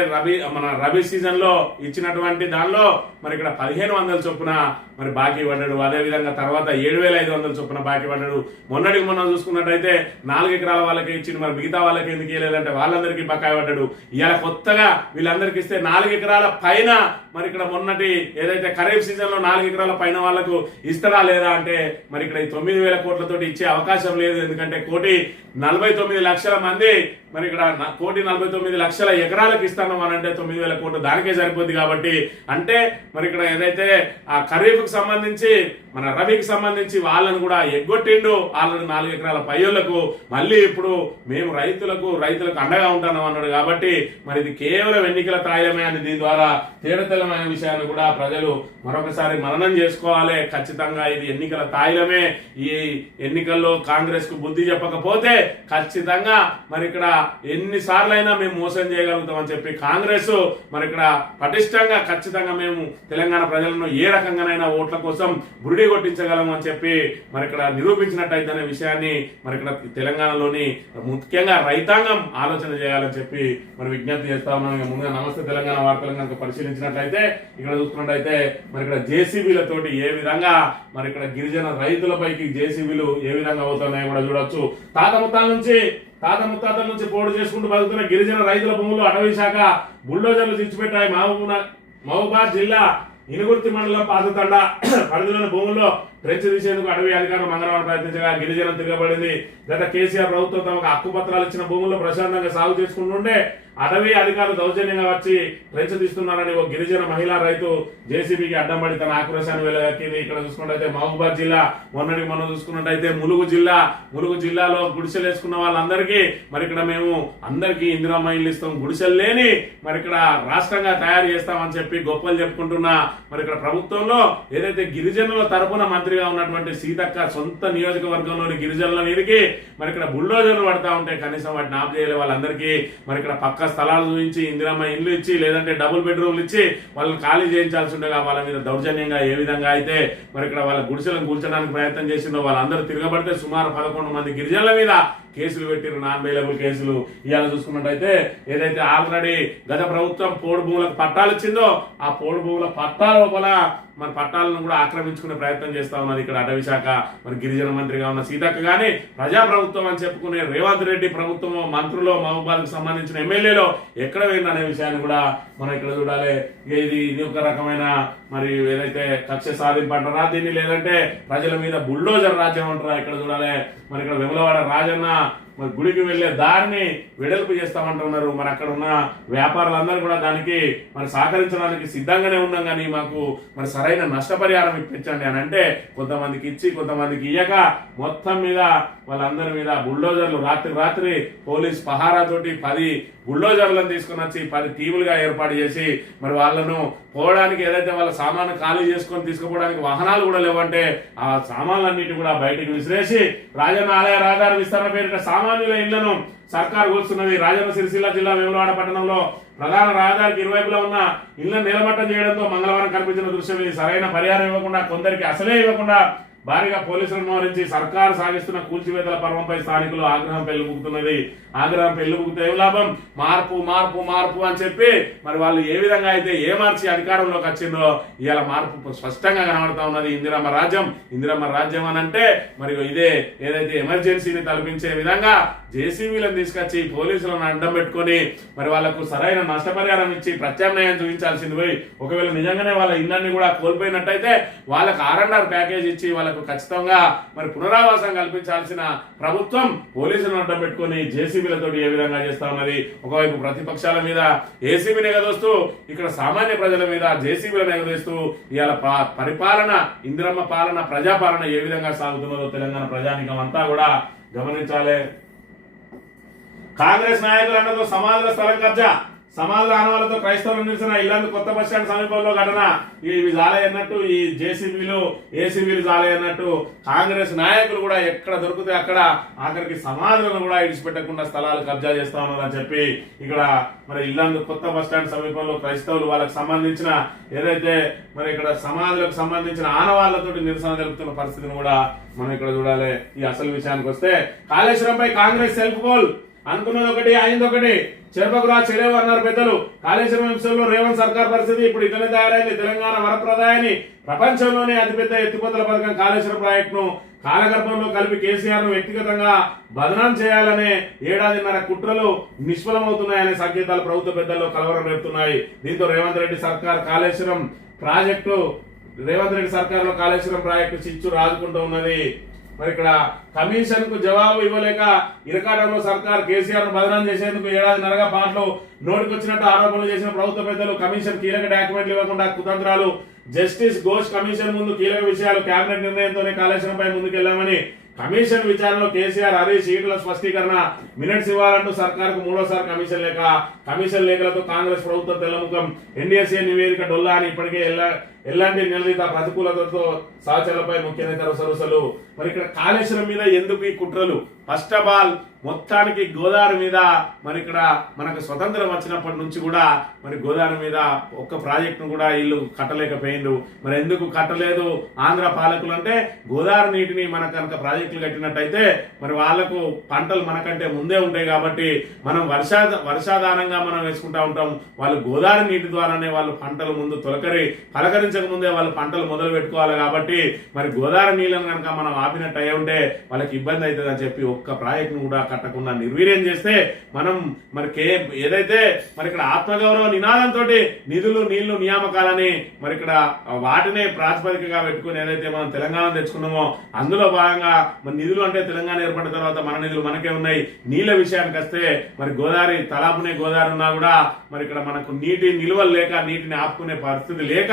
రబీ సీజన్ లో ఇచ్చినటువంటి దానిలో మరి ఇక్కడ 1,500 చొప్పున మరి బాకీ పడ్డాడు. అదే విధంగా తర్వాత 7,500 చొప్పున బాకీ పడ్డాడు. మొన్నటికి మొన్న చూసుకున్నట్టయితే 4 ఎకరాల వాళ్ళకి ఇచ్చింది, మరి మిగతా వాళ్ళకి ఎందుకు ఇవ్వలేదంటే వాళ్ళందరికీ బకాయి పడ్డాడు. ఇవాళ కొత్తగా వీళ్ళందరికీ ఇస్తే 4 ఎకరాల పైన మరి ఇక్కడ మొన్నటి ఏదైతే ఖరీఫ్ సీజన్ లో 4 ఎకరాల పైన వాళ్ళకు ఇస్తారా లేదా అంటే మరి ఇక్కడ 9,000 కోట్లతో ఇచ్చే అవకాశం లేదు. ఎందుకంటే 1,49,00,000 మంది మరి ఇక్కడ 1,49,00,000 ఎకరాలకు ఇస్తాను అని అంటే 9,000 కోట్లు దానికే సరిపోద్ది. కాబట్టి అంటే మరి ఇక్కడ ఏదైతే ఆ ఖరీఫ్ కు సంబంధించి మన రబీకి సంబంధించి వాళ్ళని కూడా ఎగ్గొట్టిండు. వాళ్ళని 4 ఎకరాల పైలకు మళ్ళీ ఇప్పుడు మేము రైతులకు అండగా ఉంటాను అన్నాడు. కాబట్టి మరి ఇది కేవలం ఎన్నికల తాయిలమే అని దీని ద్వారా తేడతెల్లమైన విషయాన్ని కూడా ప్రజలు మరొకసారి మననం చేసుకోవాలి. ఖచ్చితంగా ఇది ఎన్నికల తాయిలమే. ఈ ఎన్నికల్లో కాంగ్రెస్ కు బుద్ధి చెప్పకపోతే ఖచ్చితంగా మరి ఇక్కడ ఎన్నిసార్లైనా మేము మోసం చేయగలుగుతామని చెప్పి కాంగ్రెస్ మరి ఇక్కడ పటిష్టంగా ఖచ్చితంగా మేము తెలంగాణ ప్రజలను ఏ రకంగానైనా ఓట్ల కోసం బురిడి కొట్టించగలం అని చెప్పి మరి ఇక్కడ నిరూపించినట్టయితే అనే విషయాన్ని మరి ఇక్కడ తెలంగాణలోని ముఖ్యంగా రైతాంగం ఆలోచన చేయాలని చెప్పి మరి విజ్ఞప్తి చేస్తా ఉన్నాం. ముందుగా నమస్తే తెలంగాణ వార్తలను కనుక పరిశీలించినట్లయితే ఇక్కడ చూసుకున్నట్టయితే మరి ఇక్కడ జేసీబీలతోటి ఏ విధంగా మరి ఇక్కడ గిరిజన రైతులపైకి జేసీబీలు ఏ విధంగా అవుతున్నాయో కూడా చూడొచ్చు. తాత ముత్తాతల నుంచి పోటు చేసుకుంటూ బతుకుతున్న గిరిజన రైతుల భూములు అటవీ శాఖ బుల్డోజర్లు తెచ్చిపెట్టాయి. మహబూబాద్ జిల్లా ఇనుగుర్తి మండలం పాతతండ పరిధిలోని భూముల్లో ట్రెంచ్ తీసేందుకు అటవీ అధికారులు మంగళవారం ప్రయత్నించగా గిరిజనం తిరగబడింది. గత కేసీఆర్ ప్రభుత్వం తమకు హక్కు పత్రాలు ఇచ్చిన భూముల్లో ప్రశాంతంగా సాగు చేసుకుంటుంటే అటవీ అధికారులు దౌర్జన్యంగా వచ్చి ట్రెంచ్ తీస్తున్నారని ఓ గిరిజన మహిళా రైతు జేసీబీకి అడ్డం పడి తన ఆక్రోశాన్ని వెలగక్కింది. ఇక్కడ చూసుకున్నట్టయితే మహబూబాద్ జిల్లా మొన్నటి మనం చూసుకున్నట్టయితే ములుగు జిల్లాలో గుడిసెలు వేసుకున్న వాళ్ళందరికీ మరి ఇక్కడ మేము అందరికీ ఇందిరమ్మ ఇల్లు ఇస్తాం, గుడిసెలు లేని మరి ఇక్కడ రాష్ట్రంగా తయారు చేస్తామని చెప్పి గొప్పలు చెప్పుకుంటున్నా మరి ఇక్కడ ప్రభుత్వంలో ఏదైతే గిరిజనుల తరపున మంత్రిగా ఉన్నటువంటి సీతక్క సొంత నియోజకవర్గంలోని గిరిజనుల మీదకి మరి ఇక్కడ బుల్డోజర్లు పడతా ఉంటే కనీసం వాటిని ఆఫ్ చేయలే వాళ్ళందరికీ మరి ఇక్కడ పక్క స్థలాలు చూపించి ఇందిరమ్మ ఇల్లు ఇచ్చి లేదంటే డబుల్ బెడ్రూమ్లు ఇచ్చి వాళ్ళని ఖాళీ చేయించాల్సి ఉండగా వాళ్ళ మీద దౌర్జన్యంగా ఏ విధంగా అయితే మరి ఇక్కడ వాళ్ళ గుడిసెలను కూల్చడానికి ప్రయత్నం చేసిందో వాళ్ళందరూ తిరగబడితే సుమారు 11 మంది గిరిజనుల మీద కేసులు పెట్టిరు, నాన్ బెయిలబుల్ కేసులు. ఇవాళ చూసుకున్నట్టయితే ఏదైతే ఆల్రెడీ గత ప్రభుత్వం పోడు భూములకు పట్టాలు ఇచ్చిందో ఆ పోడు భూముల పట్టాల లోపల మరి పట్టాలను కూడా ఆక్రమించుకునే ప్రయత్నం చేస్తా ఉన్నది ఇక్కడ అటవీ శాఖ. మరి గిరిజన మంత్రిగా ఉన్న సీతక్క గాని ప్రజాప్రభుత్వం అని చెప్పుకునే రేవంత్ రెడ్డి ప్రభుత్వం మంత్రులు మహబూబాద్ కు సంబంధించిన ఎమ్మెల్యేలు ఎక్కడ పోయిందనే విషయాన్ని కూడా మనం ఇక్కడ చూడాలి. ఇది ఒక రకమైన మరి ఏదైతే కక్ష సాధింపు అంటారా దీన్ని, లేదంటే ప్రజల మీద బుల్డోజర్ రాజ్యం అంటారా ఇక్కడ చూడాలి. మరి ఇక్కడ వెములవాడ రాజన్న మరి గుడికి వెళ్లే దారిని వెడల్పు చేస్తామంటున్నారు. మరి అక్కడ ఉన్న వ్యాపారులందరూ కూడా దానికి మరి సహకరించడానికి సిద్ధంగానే ఉన్నాం, కానీ మాకు మరి సరైన నష్టపరిహారం ఇప్పించండి అని అంటే కొంతమందికి ఇచ్చి కొంతమందికి ఇయ్యక మొత్తం మీద వాళ్ళందరి మీద బుల్డోజర్లు రాత్రి పోలీస్ పహారాతోటి 10 బుల్డోజర్లను తీసుకుని వచ్చి 10 టీములుగా ఏర్పాటు చేసి మరి వాళ్ళను పోవడానికి ఏదైతే వాళ్ళ సామాను ఖాళీ చేసుకొని తీసుకుపోవడానికి వాహనాలు కూడా లేవంటే ఆ సామాన్లన్నిటి కూడా బయటికి విసిరేసి రాజన్న ఆలయ రహదారి విస్తరణ పేరిట సామాన్యుల ఇళ్లను సర్కారు కూల్చున్నది. రాజన్న సిరిసిల్ల జిల్లా వేములవాడ పట్టణంలో ప్రధాన రహదారికి ఇరువైపులా ఉన్న ఇళ్లను నిలమట్టం చేయడంతో మంగళవారం కనిపించిన దృశ్యం ఇది. సరైన పరిహారం ఇవ్వకుండా కొందరికి అసలే ఇవ్వకుండా భారీగా పోలీసులను మోహరించి సర్కారు సాగిస్తున్న కూల్చివేతల పర్వంపై స్థానికులు ఆగ్రహం పెళ్లిబుకుతున్నది. ఆగ్రహం పెళ్లిబుకుతే ఏం లాభం? మార్పు అని చెప్పి మరి వాళ్ళు ఏ విధంగా అయితే మార్చి అధికారంలోకి వచ్చిందో ఇవాళ మార్పు స్పష్టంగా కనబడతా ఉన్నది. ఇందిరమ్మ రాజ్యం అని అంటే మరి ఇదే ఏదైతే ఎమర్జెన్సీని తలపించే విధంగా జేసీబీలను తీసుకొచ్చి పోలీసులను అడ్డం పెట్టుకొని మరి వాళ్లకు సరైన నష్టపరిహారం ఇచ్చి ప్రత్యామ్నాయం చూపించాల్సింది పోయి ఒకవేళ నిజంగానే వాళ్ళ ఇళ్ళన్ని కూడా కోల్పోయినట్టయితే వాళ్ళకు R&R ప్యాకేజ్ ఇచ్చి వాళ్ళకు ఖచ్చితంగా మరి పునరావాసం కల్పించాల్సిన ప్రభుత్వం పోలీసులను అడ్డం పెట్టుకొని జేసీబీలతో ఏ విధంగా చేస్తా ఉన్నది. ఒకవైపు ప్రతిపక్షాల మీద ఏసీబీని ఎగదోస్తూ ఇక్కడ సామాన్య ప్రజల మీద జేసీబీలను ఎగదోస్తూ ఇవాళ పరిపాలన ఇందిరమ్మ పాలన ప్రజాపాలన ఏ విధంగా సాగుతున్నదో తెలంగాణ ప్రజానికం అంతా కూడా గమనించాలి. కాంగ్రెస్ నాయకులు అన్నదో సమాధుల స్థలం కబ్జా, సమాధుల ఆనవాళ్లతో క్రైస్తవుల నిరసన, ఇల్లందు కొత్త బస్టాండ్ సమీపంలో ఘటన. ఇవి జాలయ్యన్నట్టు ఈ జేసీబీలు ఏసీబీలు జాలయ్యన్నట్టు కాంగ్రెస్ నాయకులు కూడా ఎక్కడ దొరికితే అక్కడ ఆఖరికి సమాధులను కూడా ఇడిచిపెట్టకుండా స్థలాలు కబ్జా చేస్తా ఉన్నారని చెప్పి ఇక్కడ మరి ఇల్లందు కొత్త బస్టాండ్ సమీపంలో క్రైస్తవులు వాళ్ళకి సంబంధించిన ఏదైతే మరి ఇక్కడ సమాధులకు సంబంధించిన ఆనవాళ్లతోటి నిరసన తెలుపుతున్న పరిస్థితిని కూడా మనం ఇక్కడ చూడాలి. ఈ అసలు విషయానికి వస్తే కాళేశ్వరంపై కాంగ్రెస్ సెల్ఫ్ గోల్, అనుకున్నది ఒకటి అయింది ఒకటి, చెరపకురా చెరేవు అన్నారు పెద్దలు. కాళేశ్వరం అంశంలో రేవంత్ సర్కార్ పరిస్థితి ఇప్పుడు ఇతనే తయారైంది. తెలంగాణ వరప్రదాయని ప్రపంచంలోనే అతిపెద్ద ఎత్తిపోతల పథకం కాళేశ్వరం ప్రాజెక్ట్ ను కాలగర్భంలో కలిపి కేసీఆర్ ను వ్యక్తిగతంగా బదనాం చేయాలనే 1.5 కుట్రలు నిష్ఫలమవుతున్నాయనే సంకేతాలు ప్రభుత్వ పెద్దల్లో కలవరం రేపుతున్నాయి. దీంతో రేవంత్ రెడ్డి సర్కార్ సర్కార్లో కాళేశ్వరం ప్రాజెక్టు చిచ్చు రాజుకుంటూ ఉన్నది. మరి ఇక్కడ కమిషన్ కు జవాబు ఇవ్వలేక ఇరకాటంలో సర్కార్ కేసీఆర్ ను బదనాం చేసేందుకు 1.5 పాటు నోటికొచ్చినట్టు ఆరోపణలు చేసిన ప్రభుత్వ పెద్దలు కమిషన్ కీలక డాక్యుమెంట్లు ఇవ్వకుండా కుతంత్రాలు. జస్టిస్ ఘోష్ కమిషన్ ముందు కీలక విషయాలు కేబినెట్ నిర్ణయంతోనే కాళేశ్వరంపై ముందుకెళ్లామని కమిషన్ విచారణలో కేసీఆర్ హరీష్ ఈటల స్పష్టీకరణ. మినిట్స్ ఇవ్వాలంటూ సర్కార్కు 3వ కమిషన్ లేఖ. కమిషన్ లేఖలతో కాంగ్రెస్ ప్రభుత్వం తెల్లముఖం. ఎన్డీఎస్ఏ నివేదిక డొల్లా అని ఇప్పటికే ఎలాంటి నిలదీత ప్రతికూలతతో సహచరులపై ముఖ్య నేతల సరుసలు. మరి ఇక్కడ కాళేశ్వరం మీద ఎందుకు ఈ కుట్రలు? ఫస్ట్ ఆఫ్ ఆల్ మొత్తానికి గోదావరి మీద మరి ఇక్కడ మనకు స్వతంత్రం వచ్చినప్పటి నుంచి కూడా మరి గోదావరి మీద ఒక్క ప్రాజెక్టును కూడా వీళ్ళు కట్టలేకపోయిండ్రు. మరి ఎందుకు కట్టలేదు ఆంధ్ర పాలకులు అంటే గోదావరి నీటిని మనకు కనుక ప్రాజెక్టులు కట్టినట్టయితే మరి వాళ్లకు పంటలు మనకంటే ముందే ఉంటాయి కాబట్టి మనం వర్షాధారంగా మనం వేసుకుంటా ఉంటాం. వాళ్ళు గోదావరి నీటి ద్వారానే వాళ్ళు పంటలు ముందు పలకరించి విస్తరించక ముందే వాళ్ళు పంటలు మొదలు పెట్టుకోవాలి కాబట్టి మరి గోదావరి నీళ్ళను కనుక మనం ఆపినట్టు అయి ఉంటే వాళ్ళకి ఇబ్బంది అవుతుంది అని చెప్పి ఒక్క ప్రాజెక్టును కూడా కట్టకుండా నిర్వీర్యం చేస్తే మనం మరి ఏదైతే మరి ఇక్కడ ఆత్మగౌరవ నినాదంతో నిధులు నీళ్లు నియామకాలని మరి ఇక్కడ వాటినే ప్రాతిపదికగా పెట్టుకుని ఏదైతే మనం తెలంగాణ తెచ్చుకున్నామో అందులో భాగంగా మరి నిధులు అంటే తెలంగాణ ఏర్పడిన తర్వాత మన నిధులు మనకే ఉన్నాయి. నీళ్ల విషయానికి వస్తే మరి గోదావరి తలాపునే గోదావరి ఉన్నా కూడా మరి ఇక్కడ మనకు నీటి నిల్వలు లేక నీటిని ఆపుకునే పరిస్థితి లేక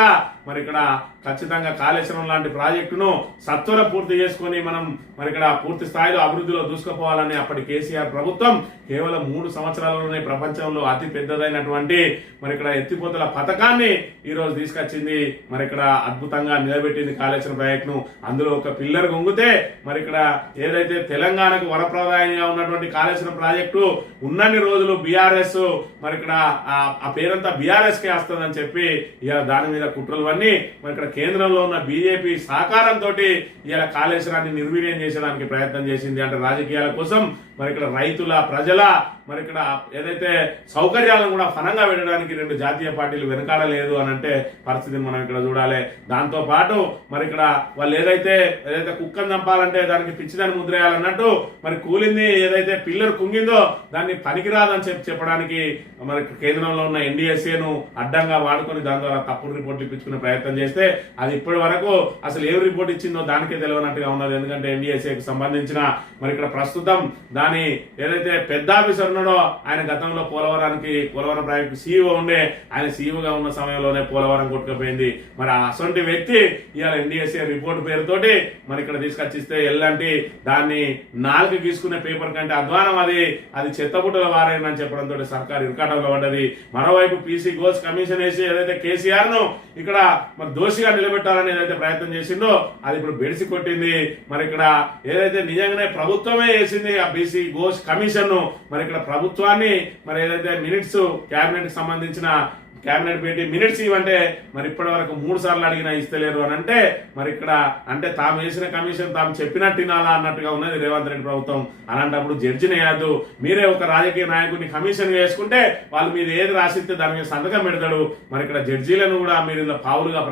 మరి ఇక్కడ ఖచ్చితంగా కాళేశ్వరం లాంటి ప్రాజెక్టును సత్వర పూర్తి చేసుకుని మనం మరి ఇక్కడ పూర్తి స్థాయిలో అభివృద్ధిలో దూసుకుపోవాలని అప్పటి కేసీఆర్ ప్రభుత్వం కేవలం 3 సంవత్సరాల్లోనే ప్రపంచంలో అతి పెద్దదైనటువంటి మరి ఇక్కడ ఎత్తిపోతల పథకాన్ని ఈ రోజు తీసుకొచ్చింది. మరి ఇక్కడ అద్భుతంగా నిలబెట్టింది కాళేశ్వరం ప్రాజెక్టును. అందులో ఒక పిల్లర్ గుంగితే మరి ఇక్కడ ఏదైతే తెలంగాణకు వరప్రదాయంగా ఉన్నటువంటి కాళేశ్వరం ప్రాజెక్టు ఉన్నన్ని రోజులు బీఆర్ఎస్ మరి ఇక్కడ ఆ పేరంతా బీఆర్ఎస్ కే వస్తుందని చెప్పి ఇవాళ దాని మీద కుట్రలు మరి ఇక్కడ కేంద్రంలో ఉన్న బీజేపీ సహకారంతో ఇలా కాళేశ్వరాన్ని నిర్వీర్యం చేసేదానికి ప్రయత్నం చేసింది. అంటే రాజకీయాల కోసం మరి ఇక్కడ రైతుల ప్రజల మరి ఇక్కడ ఏదైతే సౌకర్యాలను కూడా ఫనంగా పెట్టడానికి 2 జాతీయ పార్టీలు వెనకాడలేదు అని అంటే పరిస్థితిని మనం ఇక్కడ చూడాలి. దాంతో పాటు మరి ఇక్కడ వాళ్ళు ఏదైతే కుక్కను చంపాలంటే దానికి పిచ్చిదాన్ని ముద్రేయాలన్నట్టు మరి కూలింది ఏదైతే పిల్లర్ కుంగిందో దాన్ని పనికిరాదని చెప్పడానికి మరి కేంద్రంలో ఉన్న ఎన్డీఎస్ఏను అడ్డంగా వాడుకొని దాని ద్వారా తప్పుడు రిపోర్ట్లు ఇప్పించుకునే ప్రయత్నం చేస్తే అది ఇప్పటి వరకు అసలు ఏం రిపోర్ట్ ఇచ్చిందో దానికే తెలియనట్టుగా ఉన్నది. ఎందుకంటే ఎన్డీఎస్ఏకి సంబంధించిన మరి ఇక్కడ ప్రస్తుతం దాని ఏదైతే పెద్ద ఆఫీసర్ ఉన్నాడో ఆయన గతంలో పోలవరం ప్రాజెక్టు సీఈఓ ఉండే ఆయన సీఈఓగా ఉన్న సమయంలోనే పోలవరం కొట్టుకుపోయింది. మరి అసొంటి వ్యక్తి ఇవాళ ఎన్డీఎస్ఏ రిపోర్ట్ పేరుతోటి మరి ఇక్కడ తీసుకొచ్చిస్తే ఎల్లంటి దాన్ని 4 గీసుకునే పేపర్ కంటే అధ్వానం అది చెత్తబుట్టల వారైందని చెప్పడంతో సర్కారు ఇరకాటంలో పడ్డది. మరోవైపు పీసీ ఘోష్ కమిషన్ వేసి ఏదైతే కేసీఆర్ ను ఇక్కడ మరి దోషిగా నిలబెట్టాలని ఏదైతే ప్రయత్నం చేసిందో అది ఇప్పుడు బెడిసి కొట్టింది. మరి ఇక్కడ ఏదైతే నిజంగానే ప్రభుత్వమే వేసింది ఆ బీసీ ఘోష్ కమిషన్ ను మరి ఇక్కడ ప్రభుత్వాన్ని మరి ఏదైతే మినిట్స్ కేబినెట్ కి సంబంధించిన కేబినెట్ భేటీ మినిట్స్ ఇవ్వంటే మరి ఇప్పటి వరకు 3 సార్లు అడిగినా ఇస్తలేరు అని అంటే మరి ఇక్కడ అంటే తాము వేసిన కమిషన్ తాము చెప్పినట్టు వినాలా అన్నట్టుగా ఉన్నది రేవంత్ రెడ్డి ప్రభుత్వం. అలాంటప్పుడు జడ్జిని వేయద్దు, మీరే ఒక రాజకీయ నాయకుడిని కమిషన్ వేసుకుంటే వాళ్ళు మీరు ఏది రాసిస్తే దాని మీద సంతకం పెడతాడు. మరి ఇక్కడ జడ్జీలను కూడా మీరు ఇలా పావులుగా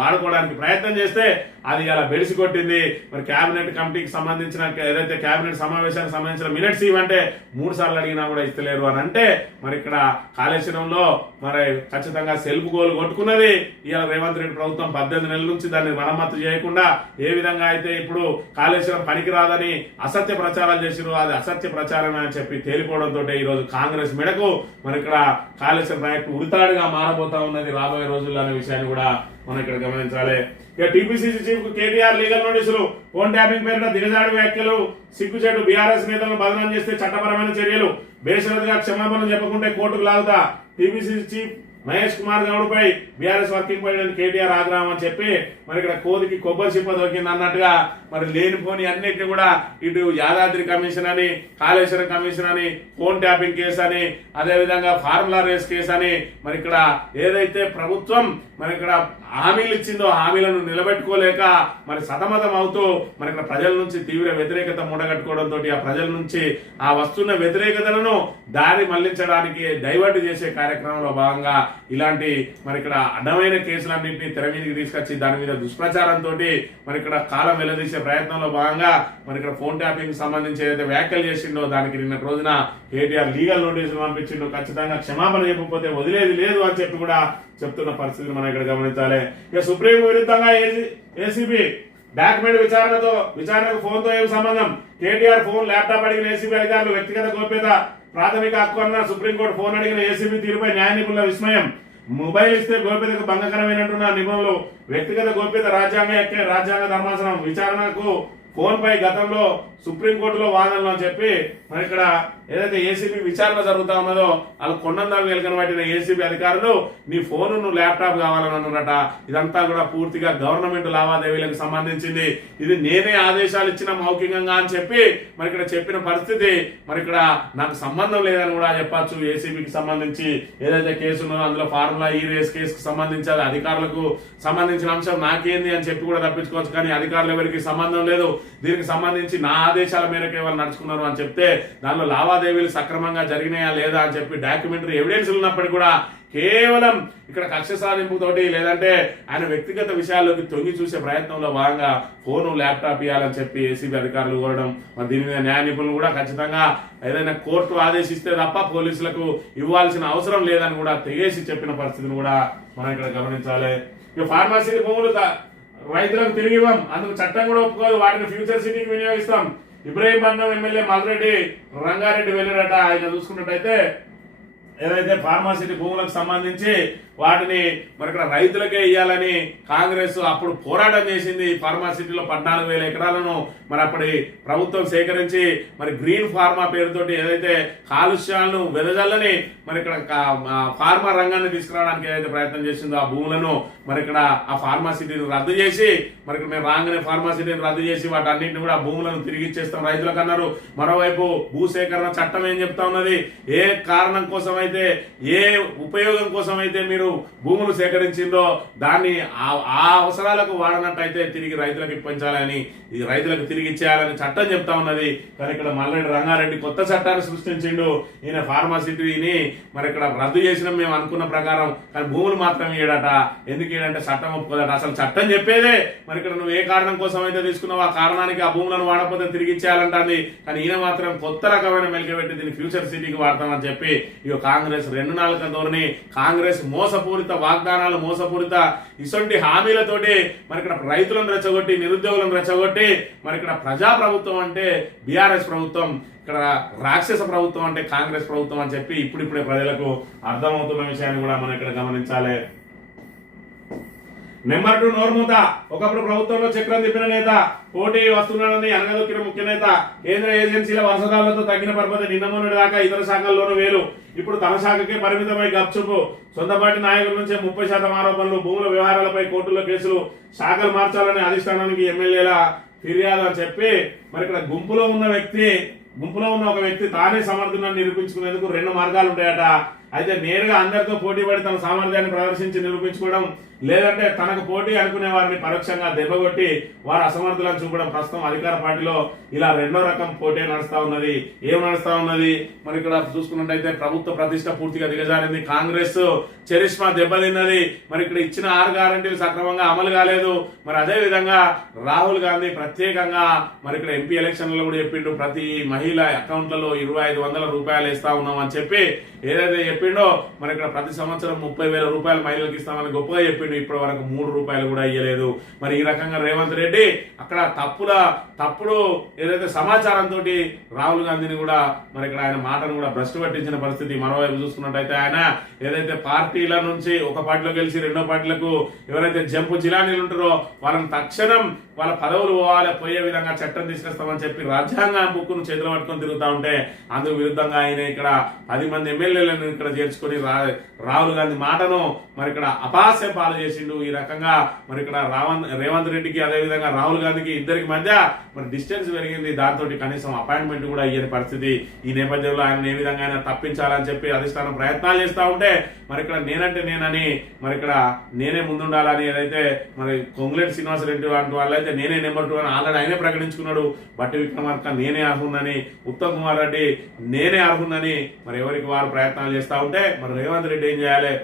వాడుకోవడానికి ప్రయత్నం చేస్తే అది ఇలా బెడిసి కొట్టింది. మరి కేబినెట్ కమిటీకి సంబంధించిన ఏదైతే కేబినెట్ సమావేశానికి సంబంధించిన మినిట్స్ ఇవ్వంటే 3 సార్లు అడిగినా కూడా ఇస్తలేరు అని అంటే మరి ఇక్కడ కాళేశ్వరంలో మరి ఖచ్చితంగా సెల్ఫ్ గోల్ కొట్టుకున్నది ఇవాళ రేవంత్ రెడ్డి ప్రభుత్వం. 18 నెలల నుంచి దాన్ని మరమ్మతు చేయకుండా ఏ విధంగా అయితే ఇప్పుడు కాళేశ్వరం పనికిరాదని అసత్య ప్రచారాలు చేసిరు అది అసత్య ప్రచారమే అని చెప్పి తేలిపోవడంతో ఈ రోజు కాంగ్రెస్ మెడకు మరి ఇక్కడ కాళేశ్వరం ప్రాజెక్టు ఉరితాడుగా మారబోతా ఉన్నది రాబోయే రోజుల్లో అనే విషయాన్ని కూడా మనం ఇక్కడ గమనించాలి. ఇక టీపీసీసీ చీఫ్ కేటీఆర్ లీగల్ నోటీసులు, ఫోన్ ట్యాపింగ్ పేరిట దిగజాడు వ్యాఖ్యలు, సిగ్గుచేటు బీఆర్ఎస్ నేతలను బదనాం చేస్తే చట్టపరమైన చర్యలు, బేషరతుగా క్షమాపణ చెప్పకుంటే కోర్టుకు లాగుతా. టీపీసీసీ చీఫ్ మహేష్ కుమార్ గౌడ్ పై బీఆర్ఎస్ వర్కింగ్ ప్రెసిడెంట్ కేటీఆర్ ఆగ్రహం అని చెప్పి మరి ఇక్కడ కోదికి కొబ్బరి చిప్ప దొరికింది అన్నట్టుగా మరి లేనిపోని అన్నిటిని కూడా ఇటు యాదాద్రి కమిషన్ అని, కాళేశ్వరం కమిషన్ అని, ఫోన్ ట్యాపింగ్ కేసు అని, అదేవిధంగా ఫార్ములా రేస్ కేసు అని మరి ఇక్కడ ఏదైతే ప్రభుత్వం మరి ఇక్కడ హామీలు ఇచ్చిందో హామీలను నిలబెట్టుకోలేక మరి సతమతం అవుతూ మరి ఇక్కడ ప్రజల నుంచి తీవ్ర వ్యతిరేకత మూడగట్టుకోవడంతో ఆ ప్రజల నుంచి ఆ వస్తున్న వ్యతిరేకతలను దారి మళ్లించడానికి డైవర్ట్ చేసే కార్యక్రమంలో భాగంగా ఇలాంటి మరి ఇక్కడ అడ్డమైన కేసులన్నింటినీ తెర మీదకి తీసుకొచ్చి దాని మీద దుష్ప్రచారంతో మరి ఇక్కడ కాలం వెల్లదీసే ప్రయత్నంలో భాగంగా మరి ఇక్కడ ఫోన్ ట్యాపింగ్ సంబంధించి ఏదైతే వ్యాఖ్యలు చేసిండో దానికి నిన్న రోజున కేటీఆర్ లీగల్ నోటీసులు పంపించిండో ఖచ్చితంగా క్షమాపణ చెప్పకపోతే వదిలేది లేదు అని చెప్పి కూడా చెప్తున్న పరిస్థితిని మనం ఇక్కడ గమనించాలి. ఇక సుప్రీం విరుద్ధంగా ఏసీబీ డాక్యుమెంట్ విచారణకు ఫోన్ తో ఏం సంబంధం? కేటీఆర్ ఫోన్ ల్యాప్టాప్ అడిగిన ఏసీబీ అధికారులు వ్యక్తిగత గోప్యత ప్రాథమిక హక్కు అన్న సుప్రీంకోర్టు ఫోన్ అడిగిన ఏసీబీ తీరుపై న్యాయ నిపుణుల విస్మయం. మొబైల్ ఇస్తే గోప్యతకు భంగకరమైనట్టున్న నిపుణులు. వ్యక్తిగత గోప్యత రాజ్యాంగ ధర్మాసనం విచారణకు ఫోన్ పై గతంలో సుప్రీంకోర్టులో వాదనలు అని చెప్పి మరి ఇక్కడ ఏదైతే ఏసీబీ విచారణ జరుగుతా ఉన్నదో వాళ్ళు కొండందాకు వెలుకన పట్టిన ఏసీబీ అధికారులు నీ ఫోన్ నువ్వు ల్యాప్టాప్ కావాలని అన్నారట. ఇదంతా కూడా పూర్తిగా గవర్నమెంట్ లావాదేవీలకు సంబంధించింది. ఇది నేనే ఆదేశాలు ఇచ్చిన మౌఖికంగా అని చెప్పి మరి ఇక్కడ చెప్పిన పరిస్థితి. మరి ఇక్కడ నాకు సంబంధం లేదని కూడా చెప్పచ్చు. ఏసీబీకి సంబంధించి ఏదైతే కేసు ఉన్నదో అందులో ఫార్ములా ఈ రేస్ కేసుకు సంబంధించి అది అధికారులకు సంబంధించిన అంశం నాకేంది అని చెప్పి కూడా తప్పించుకోవచ్చు. కానీ అధికారులు ఎవరికి సంబంధం లేదు. దీనికి సంబంధించి నా ఆదేశాల మేరకు వాళ్ళు నడుచుకున్నారు అని చెప్తే దానిలో లావాదేవీలు సక్రమంగా జరిగినాయా లేదా అని చెప్పి డాక్యుమెంటరీ ఎవిడెన్స్ ఉన్నప్పటికీ కూడా కేవలం ఇక్కడ కక్ష సాధింపుతోటి లేదంటే ఆయన వ్యక్తిగత విషయాల్లోకి తొంగి చూసే ప్రయత్నంలో భాగంగా ఫోను ల్యాప్టాప్ ఇవ్వాలని చెప్పి ఏసీబీ అధికారులు కోరడం, మరి దీని మీద న్యాయ నిపుణులు కూడా ఖచ్చితంగా ఏదైనా కోర్టు ఆదేశిస్తే తప్ప పోలీసులకు ఇవ్వాల్సిన అవసరం లేదని కూడా తెగేసి చెప్పిన పరిస్థితిని కూడా మనం ఇక్కడ గమనించాలి. ఇక ఫార్మసీ భూములు రైతులకు తిరిగి ఇవ్వం, అందుకు చట్టం కూడా ఒప్పుకోదు, వాటిని ఫ్యూచర్ సిటీకి వినియోగిస్తాం. ఇబ్రహీంపట్నం ఎమ్మెల్యే మల్రెడ్డి రంగారెడ్డి వెళ్ళారట. ఆయన చూసుకున్నట్టయితే ఏదైతే ఫార్మాసిటీ భూములకు సంబంధించి వాటిని మరి ఇక్కడ రైతులకే ఇవ్వాలని కాంగ్రెస్ అప్పుడు పోరాటం చేసింది. ఫార్మాసిటీలో 14,000 ఎకరాలను మరి అప్పటి ప్రభుత్వం సేకరించి మరి గ్రీన్ ఫార్మా పేరుతోటి ఏదైతే కాలుష్యాలను వెదజల్లని మరి ఇక్కడ ఫార్మా రంగాన్ని తీసుకురావడానికి ఏదైతే ప్రయత్నం చేసిందో ఆ భూములను మరి ఇక్కడ ఆ ఫార్మాసిటీని రద్దు చేసి మరి ఇక్కడ మేము రాగానే ఫార్మాసిటీని రద్దు చేసి వాటన్నింటిని కూడా భూములను తిరిగి ఇచ్చేస్తాం రైతులకు అన్నారు. మరోవైపు భూసేకరణ చట్టం ఏం చెప్తా ఉన్నది, ఏ కారణం కోసం అయితే ఏ ఉపయోగం కోసం అయితే మీరు భూములు సేకరించిందో దాన్ని ఆ అవసరాలకు వాడనట్టయితే తిరిగి రైతులకు ఇప్పించాలని, ఇది రైతులకు తిరిగి ఇచ్చేయాలని చట్టం చెప్తా ఉన్నది. కానీ ఇక్కడ మల్లెడ్డి రంగారెడ్డి కొత్త చట్టాన్ని సృష్టించిండు. ఈయన ఫార్మాసిటీని మరి ఇక్కడ రద్దు చేసినాం మేము అనుకున్న ప్రకారం, కానీ భూములు మాత్రం ఇయ్యడట. ఎందుకు ఇయ్యడంటే చట్టం ఒప్పుకోదట. అసలు చట్టం చెప్పేదే మరి ఇక్కడ నువ్వు ఏ కారణం కోసం అయితే తీసుకున్నావు ఆ కారణానికి ఆ భూములను వాడకపోతే తిరిగి ఇచ్చేయాలంటుంది. కానీ ఈయన మాత్రం కొత్త రకమైన మెలికబెట్టి దీన్ని ఫ్యూచర్ సిటీకి వాడతామని చెప్పి ఇక కాంగ్రెస్ 2 నాలుక ధోరణి, కాంగ్రెస్ మోసపూరిత వాగ్దానాలు, మోసపూరిత ఇసొంటి హామీలతోటి మరి ఇక్కడ రైతులను రెచ్చగొట్టి నిరుద్యోగులను రెచ్చగొట్టి మరి ఇక్కడ ప్రజా ప్రభుత్వం అంటే బీఆర్ఎస్ ప్రభుత్వం, ఇక్కడ రాక్షస ప్రభుత్వం అంటే కాంగ్రెస్ ప్రభుత్వం అని చెప్పి ఇప్పుడిప్పుడే ప్రజలకు అర్థమవుతున్న విషయాన్ని కూడా మనం ఇక్కడ గమనించాలి. నెంబర్ 2 నోర్మూత. ఒకప్పుడు ప్రభుత్వంలో చక్రం తిప్పిన నేత, పోటీ వస్తున్నాడని అనగదొక్కిన ముఖ్య నేత, కేంద్ర ఏజెన్సీల వసదాలతో తగ్గిన పరపతి నిన్న మొన్నటి దాకా ఇతర శాఖల్లోనూ వేలు, ఇప్పుడు తన శాఖకే పరిమితమై గప్చుపు, సొంతపాటి నాయకుల నుంచే 30% ఆరోపణలు, భూముల వ్యవహారాలపై కోర్టులో కేసులు, శాఖలు మార్చాలని అధిష్టానానికి ఎమ్మెల్యేల ఫిర్యాదు అని చెప్పి మరి ఇక్కడ గుంపులో ఉన్న ఒక వ్యక్తి తానే సమర్థులను నిరూపించుకునేందుకు 2 మార్గాలు ఉంటాయట. అయితే నేరుగా అందరితో పోటీ పడి తన సామర్థ్యాన్ని ప్రదర్శించి నిరూపించుకోవడం, లేదంటే తనకు పోటీ అనుకునే వారిని పరోక్షంగా దెబ్బగొట్టి వారు అసమర్థులను చూపడం. ప్రస్తుతం అధికార పార్టీలో ఇలా 2వ రకం పోటీ నడుస్తా ఉన్నది. ఏం నడుస్తా ఉన్నది మరి ఇక్కడ చూసుకున్నట్టయితే ప్రభుత్వ ప్రతిష్ట పూర్తిగా దిగజారింది, కాంగ్రెస్ చరిష్మా దెబ్బతిన్నది. మరి ఇక్కడ ఇచ్చిన 6 గ్యారెంటీలు సక్రమంగా అమలు కాలేదు. మరి అదే విధంగా రాహుల్ గాంధీ ప్రత్యేకంగా మరి ఇక్కడ ఎంపీ ఎలక్షన్లలో కూడా చెప్పిండు, ప్రతి మహిళ అకౌంట్లలో 2,500 రూపాయలు ఇస్తా ఉన్నాం అని చెప్పి ఏదైతే చెప్పిండో మరి ఇక్కడ ప్రతి సంవత్సరం 30,000 రూపాయలు మహిళలకు ఇస్తామని గొప్పగా చెప్పిండు. ఇప్పటి వరకు 3 రూపాయలు కూడా ఇయ్యలేదు. మరి ఈ రకంగా రేవంత్ రెడ్డి అక్కడ తప్పుడు ఏదైతే సమాచారంతో రాహుల్ గాంధీని కూడా మరి ఇక్కడ ఆయన మాటను కూడా భ్రష్టు పట్టించిన పరిస్థితి. మరోవైపు చూసుకున్నట్టయితే ఆయన ఏదైతే పార్టీల నుంచి ఒక పార్టీలో గెలిచి 2వ పార్టీలకు ఎవరైతే జంపు జిలానీలు ఉంటారో వాళ్ళని తక్షణం వాళ్ళ పదవులు పోయే విధంగా చట్టం తీసుకొస్తామని చెప్పి రాజ్యాంగ బుక్కును చేతిలో పట్టుకొని తిరుగుతా ఉంటే అందుకు విరుద్ధంగా ఆయన ఇక్కడ 10 మంది ఎమ్మెల్యేలను ఇక్కడ చేర్చుకొని రాహుల్ గాంధీ మాటను మరి ఇక్కడ అపహాస్యం పాలు చేసిండు. ఈ రకంగా మరి ఇక్కడ రేవంత్ రెడ్డికి అదేవిధంగా రాహుల్ గాంధీకి ఇద్దరికి మధ్య మరి డిస్టెన్స్ పెరిగింది. దాంతో కనీసం అపాయింట్మెంట్ కూడా ఇయ్యని పరిస్థితి. ఈ నేపథ్యంలో ఆయన ఏ విధంగా ఆయన తప్పించాలని చెప్పి అధిష్టానం ప్రయత్నాలు చేస్తూ ఉంటే మరి ఇక్కడ నేనంటే నేనని మరి ఇక్కడ నేనే ముందుండాలని ఏదైతే మరి కొంగులేటి శ్రీనివాసరెడ్డి వంటి వాళ్ళైతే నేనే నెంబర్ 2 అని ఆల్రెడీ ఆయనే ప్రకటించుకున్నాడు. బట్టి విక్రమార్క నేనే అర్హుందని, ఉత్తమ్ కుమార్ రెడ్డి నేనే అర్హుందని మరి ఎవరికి వారు ప్రయత్నాలు చేస్తూ ఉంటే మరి రేవంత్ రెడ్డి ఏం చేయాలి,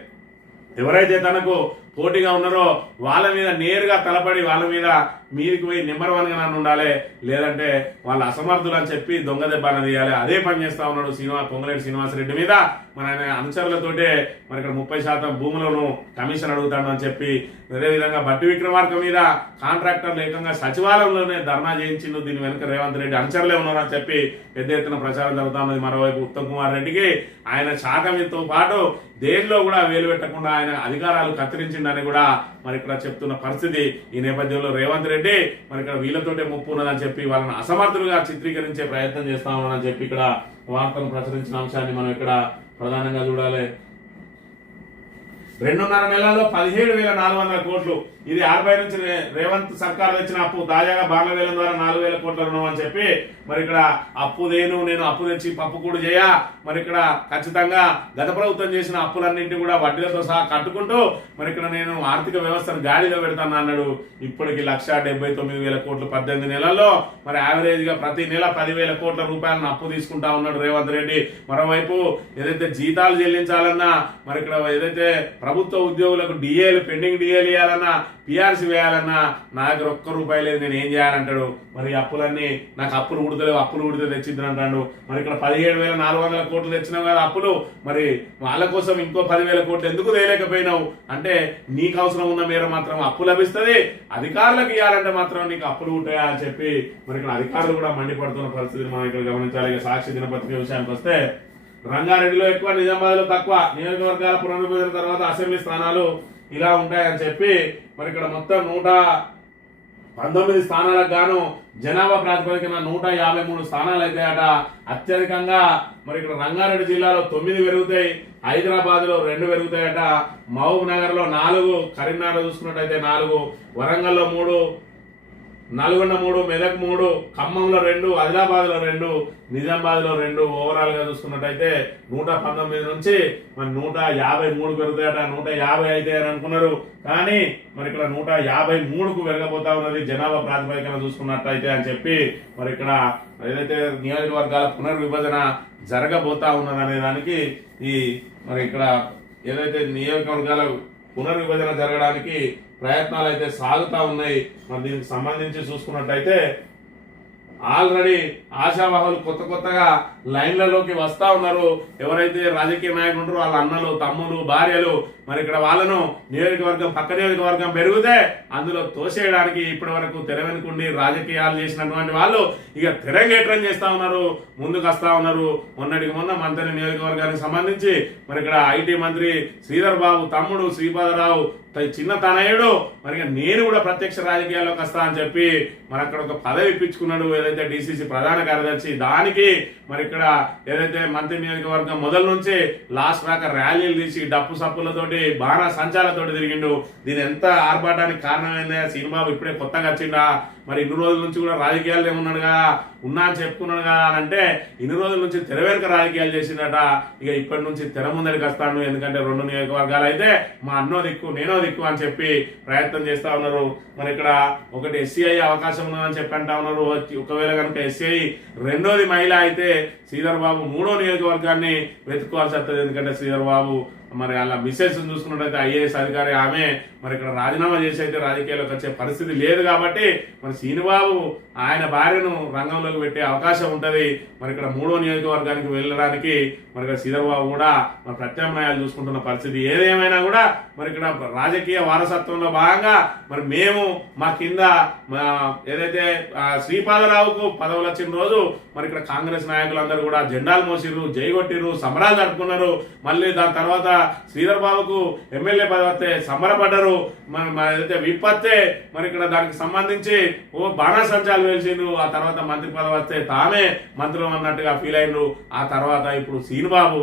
ఎవరైతే తనకు పోటీగా ఉన్నారో వాళ్ళ మీద నేరుగా తలపడి వాళ్ళ మీద మీదికి పోయి నెంబర్ 1 గా నన్ను ఉండాలి, లేదంటే వాళ్ళ అసమర్థులు అని చెప్పి దొంగ దెబ్బ అనేది తీయాలి. అదే పని చేస్తా ఉన్నాడు పొంగులేటి శ్రీనివాసరెడ్డి మీద. మరి ఆయన అనుచరులతోటే మరి ఇక్కడ 30% భూములను కమిషన్ అడుగుతాడు అని చెప్పి, అదేవిధంగా బట్టి విక్రమార్క మీద కాంట్రాక్టర్లు ఏకంగా సచివాలయంలోనే ధర్నా చేయించిండు. దీని వెనుక రేవంత్ రెడ్డి అనుచరులే ఉన్నారని చెప్పి పెద్ద ఎత్తున ప్రచారం జరుగుతా ఉన్నది. మరోవైపు ఉత్తమ్ కుమార్ రెడ్డికి ఆయన శాఖతో పాటు దేనిలో కూడా వేలు పెట్టకుండా ఆయన అధికారాలు కత్తిరించిండని కూడా మరి ఇక్కడ చెప్తున్న పరిస్థితి. ఈ నేపథ్యంలో రేవంత్ రెడ్డి మరి ఇక్కడ వీళ్ళతోటే ముప్పు ఉన్నదని చెప్పి వాళ్ళని అసమర్థులుగా చిత్రీకరించే ప్రయత్నం చేస్తా ఉన్నారని చెప్పి ఇక్కడ వార్తను ప్రచురించిన అంశాన్ని మనం ఇక్కడ ప్రధానంగా చూడాలి. 2.5 నెలల్లో 17,400 కోట్లు. ఇది 60 నుంచి రేవంత్ సర్కార్ తెచ్చిన అప్పు. తాజాగా బాంగ్లాదేశం ద్వారా 4,000 కోట్ల రుణం అని చెప్పి మరి ఇక్కడ నేను అప్పు తెచ్చి పప్పు కూడా చేయ మరి ఇక్కడ ఖచ్చితంగా గత ప్రభుత్వం చేసిన అప్పులన్నింటినీ కూడా వడ్డీలతో సహా కట్టుకుంటూ మరి ఇక్కడ నేను ఆర్థిక వ్యవస్థను గాడిలో పెడతాను అన్నాడు. ఇప్పటికి 1,79,000 కోట్లు 18 నెలల్లో. మరి యావరేజ్ గా ప్రతి నెల 10,000 కోట్ల రూపాయలను అప్పు తీసుకుంటా ఉన్నాడు రేవంత్ రెడ్డి. మరోవైపు ఏదైతే జీతాలు చెల్లించాలన్నా మరి ఇక్కడ ఏదైతే ప్రభుత్వ ఉద్యోగులకు డిఏలు పెండింగ్ డిఏలు ఇవ్వాలన్నా పిఆర్సీ వేయాలన్నా నా దగ్గర ₹1 లేదు, నేను ఏం చేయాలంటాడు. మరి అప్పులన్నీ నాకు అప్పులు ఉడతలేవు, అప్పులు ఉడితే తెచ్చిద్దని అంటాడు. మరి ఇక్కడ 17,400 కోట్లు తెచ్చినావు కదా అప్పులు, మరి వాళ్ళ కోసం ఇంకో 10,000 కోట్లు ఎందుకు తేలేకపోయినావు అంటే నీకు అవసరం ఉన్న మేర మాత్రం అప్పు లభిస్తుంది, అధికారులకు ఇవ్వాలంటే మాత్రం నీకు అప్పులు ఉంటాయా అని చెప్పి మరి ఇక్కడ అధికారులు కూడా మండిపడుతున్న పరిస్థితిని మనం ఇక్కడ గమనించాలి. ఇక సాక్షి దినపత్రిక విషయానికి వస్తే రంగారెడ్డిలో ఎక్కువ, నిజామాబాద్ లో తక్కువ. నియోజకవర్గాల పునర్విభజన తర్వాత అసెంబ్లీ స్థానాలు ఇలా ఉంటాయని చెప్పి మరి ఇక్కడ మొత్తం 119 స్థానాలకు గాను జనాభా ప్రాతిపదికన 153 స్థానాలు అయితే అట. అత్యధికంగా మరి ఇక్కడ రంగారెడ్డి జిల్లాలో 9 పెరుగుతాయి, హైదరాబాద్ లో 2 పెరుగుతాయట, మహబూబ్ నగర్ లో 4, కరీంనగర్ చూసుకున్నట్టయితే 4, వరంగల్ లో 3, నల్గొండ 3, మెదక్ 3, ఖమ్మంలో 2, ఆదిలాబాద్ లో 2, నిజామాబాద్ లో 2. ఓవరాల్ గా చూసుకున్నట్టయితే 119 నుంచి మరి 153 పెరుగుతాయట. 150 అయితే అని అనుకున్నారు, కానీ మరి ఇక్కడ 153కు పెరగబోతా ఉన్నది జనాభా ప్రాతిపదికన చూసుకున్నట్టయితే అని చెప్పి మరి ఇక్కడ ఏదైతే నియోజకవర్గాల పునర్విభజన జరగబోతా ఉన్నది అనే దానికి ఈ మరి ఇక్కడ ఏదైతే నియోజకవర్గాల పునర్విభజన జరగడానికి ప్రయత్నాలు అయితే సాగుతా ఉన్నాయి. మరి దీనికి సంబంధించి చూసుకున్నట్టయితే ఆల్రెడీ ఆశావాహులు కొత్తగా లైన్లలోకి వస్తా ఉన్నారు. ఎవరైతే రాజకీయ నాయకులు ఉంటారో వాళ్ళ అన్నలు, తమ్ములు, భార్యలు మరి ఇక్కడ వాళ్ళను నియోజకవర్గం పక్క నియోజకవర్గం పెరిగితే అందులో తోసేయడానికి ఇప్పటి వరకు తెరవెనుకుండి రాజకీయాలు చేసినటువంటి వాళ్ళు ఇక తెరంగేట్రం చేస్తా ఉన్నారు, ముందుకు వస్తా ఉన్నారు. మొన్నటికి మొన్న మంత్రి నియోజకవర్గానికి సంబంధించి మరి ఇక్కడ ఐటీ మంత్రి శ్రీధర్ బాబు తమ్ముడు శ్రీపాదరావు చిన్న తనయుడు మరి నేను కూడా ప్రత్యక్ష రాజకీయాల్లోకి వస్తా అని చెప్పి మరి అక్కడ ఒక పదవి ఇప్పించుకున్నాడు, ఏదైతే డిసిసి ప్రధాన కార్యదర్శి. దానికి మరి ఇక్కడ ఏదైతే మంత్రి నియోజకవర్గం మొదలు నుంచి లాస్ట్ దాకా ర్యాలీలు తీసి డప్పు సప్పులతోటి బాణ సంచాలతోటి తిరిగిండు. దీని ఎంత ఆర్భాటానికి కారణమైందే సీనిబాబు ఇప్పుడే కొత్తగా వచ్చిండా, మరి ఇన్ని రోజుల నుంచి కూడా రాజకీయాలు ఏమున్నాడు కదా, ఉన్నా అని చెప్పుకున్నాడు కదా అని అంటే ఇన్ని రోజుల నుంచి తెర వెనుక రాజకీయాలు చేసిందట. ఇక ఇప్పటి నుంచి తెర ముందరికి వస్తాను, ఎందుకంటే 2 నియోజకవర్గాలు అయితే మా అన్నో దిక్కు నేనో దిక్కు అని చెప్పి ప్రయత్నం చేస్తా ఉన్నారు. మరి ఇక్కడ ఒకటి ఎస్సీఐ అవకాశం ఉన్నదని చెప్పి అంటా ఉన్నారు. ఒకవేళ కనుక ఎస్సీఐ రెండోది మహిళ అయితే శ్రీధర్ బాబు 3వ నియోజకవర్గాన్ని వెతుక్కోవాల్సి వస్తుంది. ఎందుకంటే శ్రీధర్ బాబు మరి అలా మిస్సెస్ చూసుకున్నట్టయితే ఐఏఎస్ అధికారి, ఆమె మరి ఇక్కడ రాజీనామా చేసి అయితే రాజకీయాల్లోకి వచ్చే పరిస్థితి లేదు. కాబట్టి మరి శ్రీనిబాబు ఆయన భార్యను రంగంలోకి పెట్టే అవకాశం ఉంటది. మరి ఇక్కడ 3వ నియోజకవర్గానికి వెళ్ళడానికి మరి ఇక్కడ శ్రీధర్బాబు కూడా మరి ప్రత్యామ్నాయాలు చూసుకుంటున్న పరిస్థితి. ఏదేమైనా కూడా మరి ఇక్కడ రాజకీయ వారసత్వంలో భాగంగా మరి మేము మా కింద ఏదైతే శ్రీపాదరావుకు పదవులు వచ్చిన రోజు మరి ఇక్కడ కాంగ్రెస్ నాయకులందరూ కూడా జెండాలు మోసిర్రు, జైగొట్టిర్రు, సంబరాలు జరుపుకున్నారు. మళ్ళీ దాని తర్వాత శ్రీధర్ బాబుకు ఎమ్మెల్యే పదవి వస్తే సంబరపడ్డారు. మరి ఏదైతే విపత్తే మరి ఇక్కడ దానికి సంబంధించి బాణాసంచాలు వేసిండ్రు. ఆ తర్వాత మంత్రి పదవి వస్తే తామే మంత్రులు అన్నట్టుగా ఫీల్ అయినరు. ఆ తర్వాత ఇప్పుడు శ్రీనిబాబు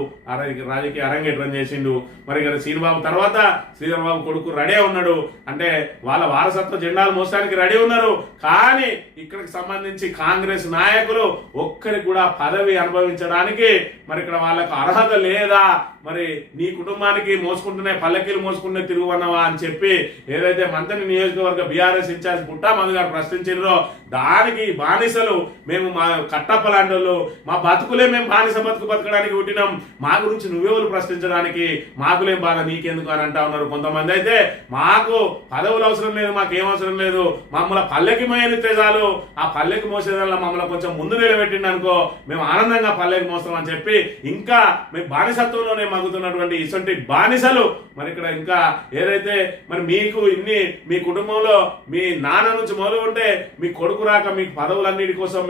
రాజకీయ అరంగేట్రం చేసిండు. మరి ఇక్కడ శ్రీనిబాబు తర్వాత శ్రీధర్ బాబు కొడుకు రెడీ ఉన్నాడు, అంటే వాళ్ళ వారసత్వ జెండాలు మోసడానికి రెడీ ఉన్నారు. కానీ ఇక్కడికి సంబంధించి కాంగ్రెస్ నాయకులు ఒక్కరికి కూడా పదవి అనుభవించడానికి మరి ఇక్కడ వాళ్ళకు అర్హత లేదా, మరి నీ కుటుంబానికి మోసుకుంటున్నాయి పల్లకీలు మోసుకుంటే తిరుగువన్నావా అని చెప్పి ఏదైతే మంత్రి నియోజకవర్గ బీఆర్ఎస్ ఇన్ఛార్జ్ పుట్టా మధు గారు ప్రశ్నించారో దానికి బానిసలు మేము, మా కట్టప్ప లాంటి వాళ్ళు, మా బతుకులే మేము బానిస బతుకు బతకడానికి పుట్టినాం, మా గురించి నువ్వెవరు ప్రశ్నించడానికి, మాకులేం బాధ నీకెందుకు అని అంటా ఉన్నారు. కొంతమంది అయితే మాకు పదవులు అవసరం లేదు, మాకేం అవసరం లేదు, మమ్మల్ని పల్లెకి మోయనితే చాలు, ఆ పల్లెకి మోసేదాల్లో మమ్మల్ని కొంచెం ముందు నిలబెట్టిండి అనుకో మేము ఆనందంగా పల్లెకి మోస్తాం అని చెప్పి ఇంకా మేము బానిసత్వంలోనే మగ్గుతున్నటువంటి ఇటువంటి బానిసలు మరి ఇక్కడ ఇంకా ఏదైతే మరి మీకు ఇన్ని మీ కుటుంబంలో మీ నాన్న నుంచి మొదలు ఉంటే మీ కొడుకు రాక మీకు పదవులన్నిటి కోసం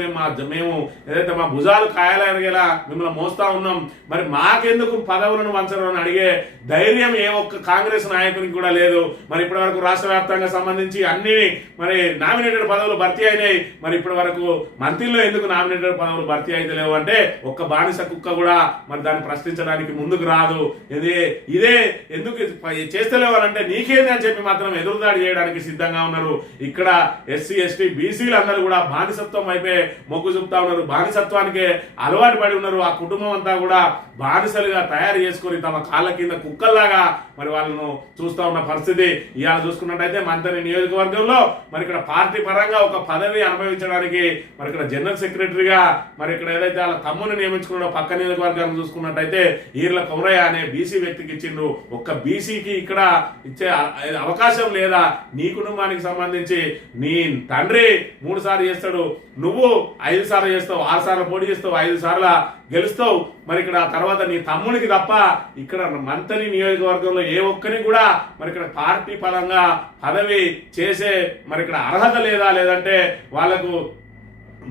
మేము ఏదైతే మా భుజాలు కాయలరిగేలా మిమ్మల్ని మోస్తా ఉన్నాం, మరి మాకెందుకు పదవులను వంచడం అని అడిగే ధైర్యం ఏ ఒక్క కాంగ్రెస్ నాయకునికి కూడా లేదు. మరి ఇప్పటి వరకు రాష్ట్ర వ్యాప్తంగా సంబంధించి అన్ని మరి నామినేటెడ్ పదవులు భర్తీ అయినాయి. మరి ఇప్పటి వరకు మంత్రిలో ఎందుకు నామినేటెడ్ పదవులు భర్తీ అయితే లేవు అంటే ఒక్క బానిస కుక్క కూడా మరి దాన్ని ప్రశ్నించడానికి ముందుకు రాదు. ఇదే ఎందుకు చేస్తలేవాలంటే నీకేంది అని చెప్పి మాత్రం ఎదురుదాడి చేయడానికి సిద్ధంగా ఉన్నారు. ఇక్కడ ఎస్సీ ఎస్టీ బీసీలు అందరూ కూడా బానిసత్వం వైపే మొగ్గు చూపుతా ఉన్నారు. బానిసత్వానికే అలవాటు పడి ఉన్నారు. ఆ కుటుంబం అంతా కూడా బానిసలుగా తయారు చేసుకొని తమ కాళ్ళ కింద కుక్కల్లాగా మరి వాళ్ళను చూస్తా ఉన్న పరిస్థితి ఇవాళ చూసుకున్నట్టయితే మంత్రి నియోజకవర్గంలో మరి ఇక్కడ పార్టీ పరంగా ఒక పదవి అనుభవించడానికి మరి ఇక్కడ జనరల్ సెక్రటరీగా మరి ఇక్కడ ఏదైతే వాళ్ళ తమ్ముని నియమించుకున్న పక్క నియోజకవర్గాన్ని చూసుకున్నట్టయితే ఈర్ల కొమరయ్య అనే బీసీ వ్యక్తికి ఇచ్చిండ్రు. ఒక్క బీసీకి ఇక్కడ ఇచ్చే అవకాశం లేదా? నీ కుటుంబానికి సంబంధించి నీ తండ్రి 3 సార్లు చేస్తాడు, నువ్వు 5 సార్లు చేస్తావు, 6 సార్లు పోటీ చేస్తావు, 5 సార్లు గెలుస్తావు. మరి ఇక్కడ తర్వాత నీ తమ్మునికి తప్ప ఇక్కడ మంత్రి నియోజకవర్గంలో ఏ ఒక్కరికి కూడా మరి ఇక్కడ పార్టీ పరంగా పదవి చేసే మరి ఇక్కడ అర్హత లేదా, లేదంటే వాళ్లకు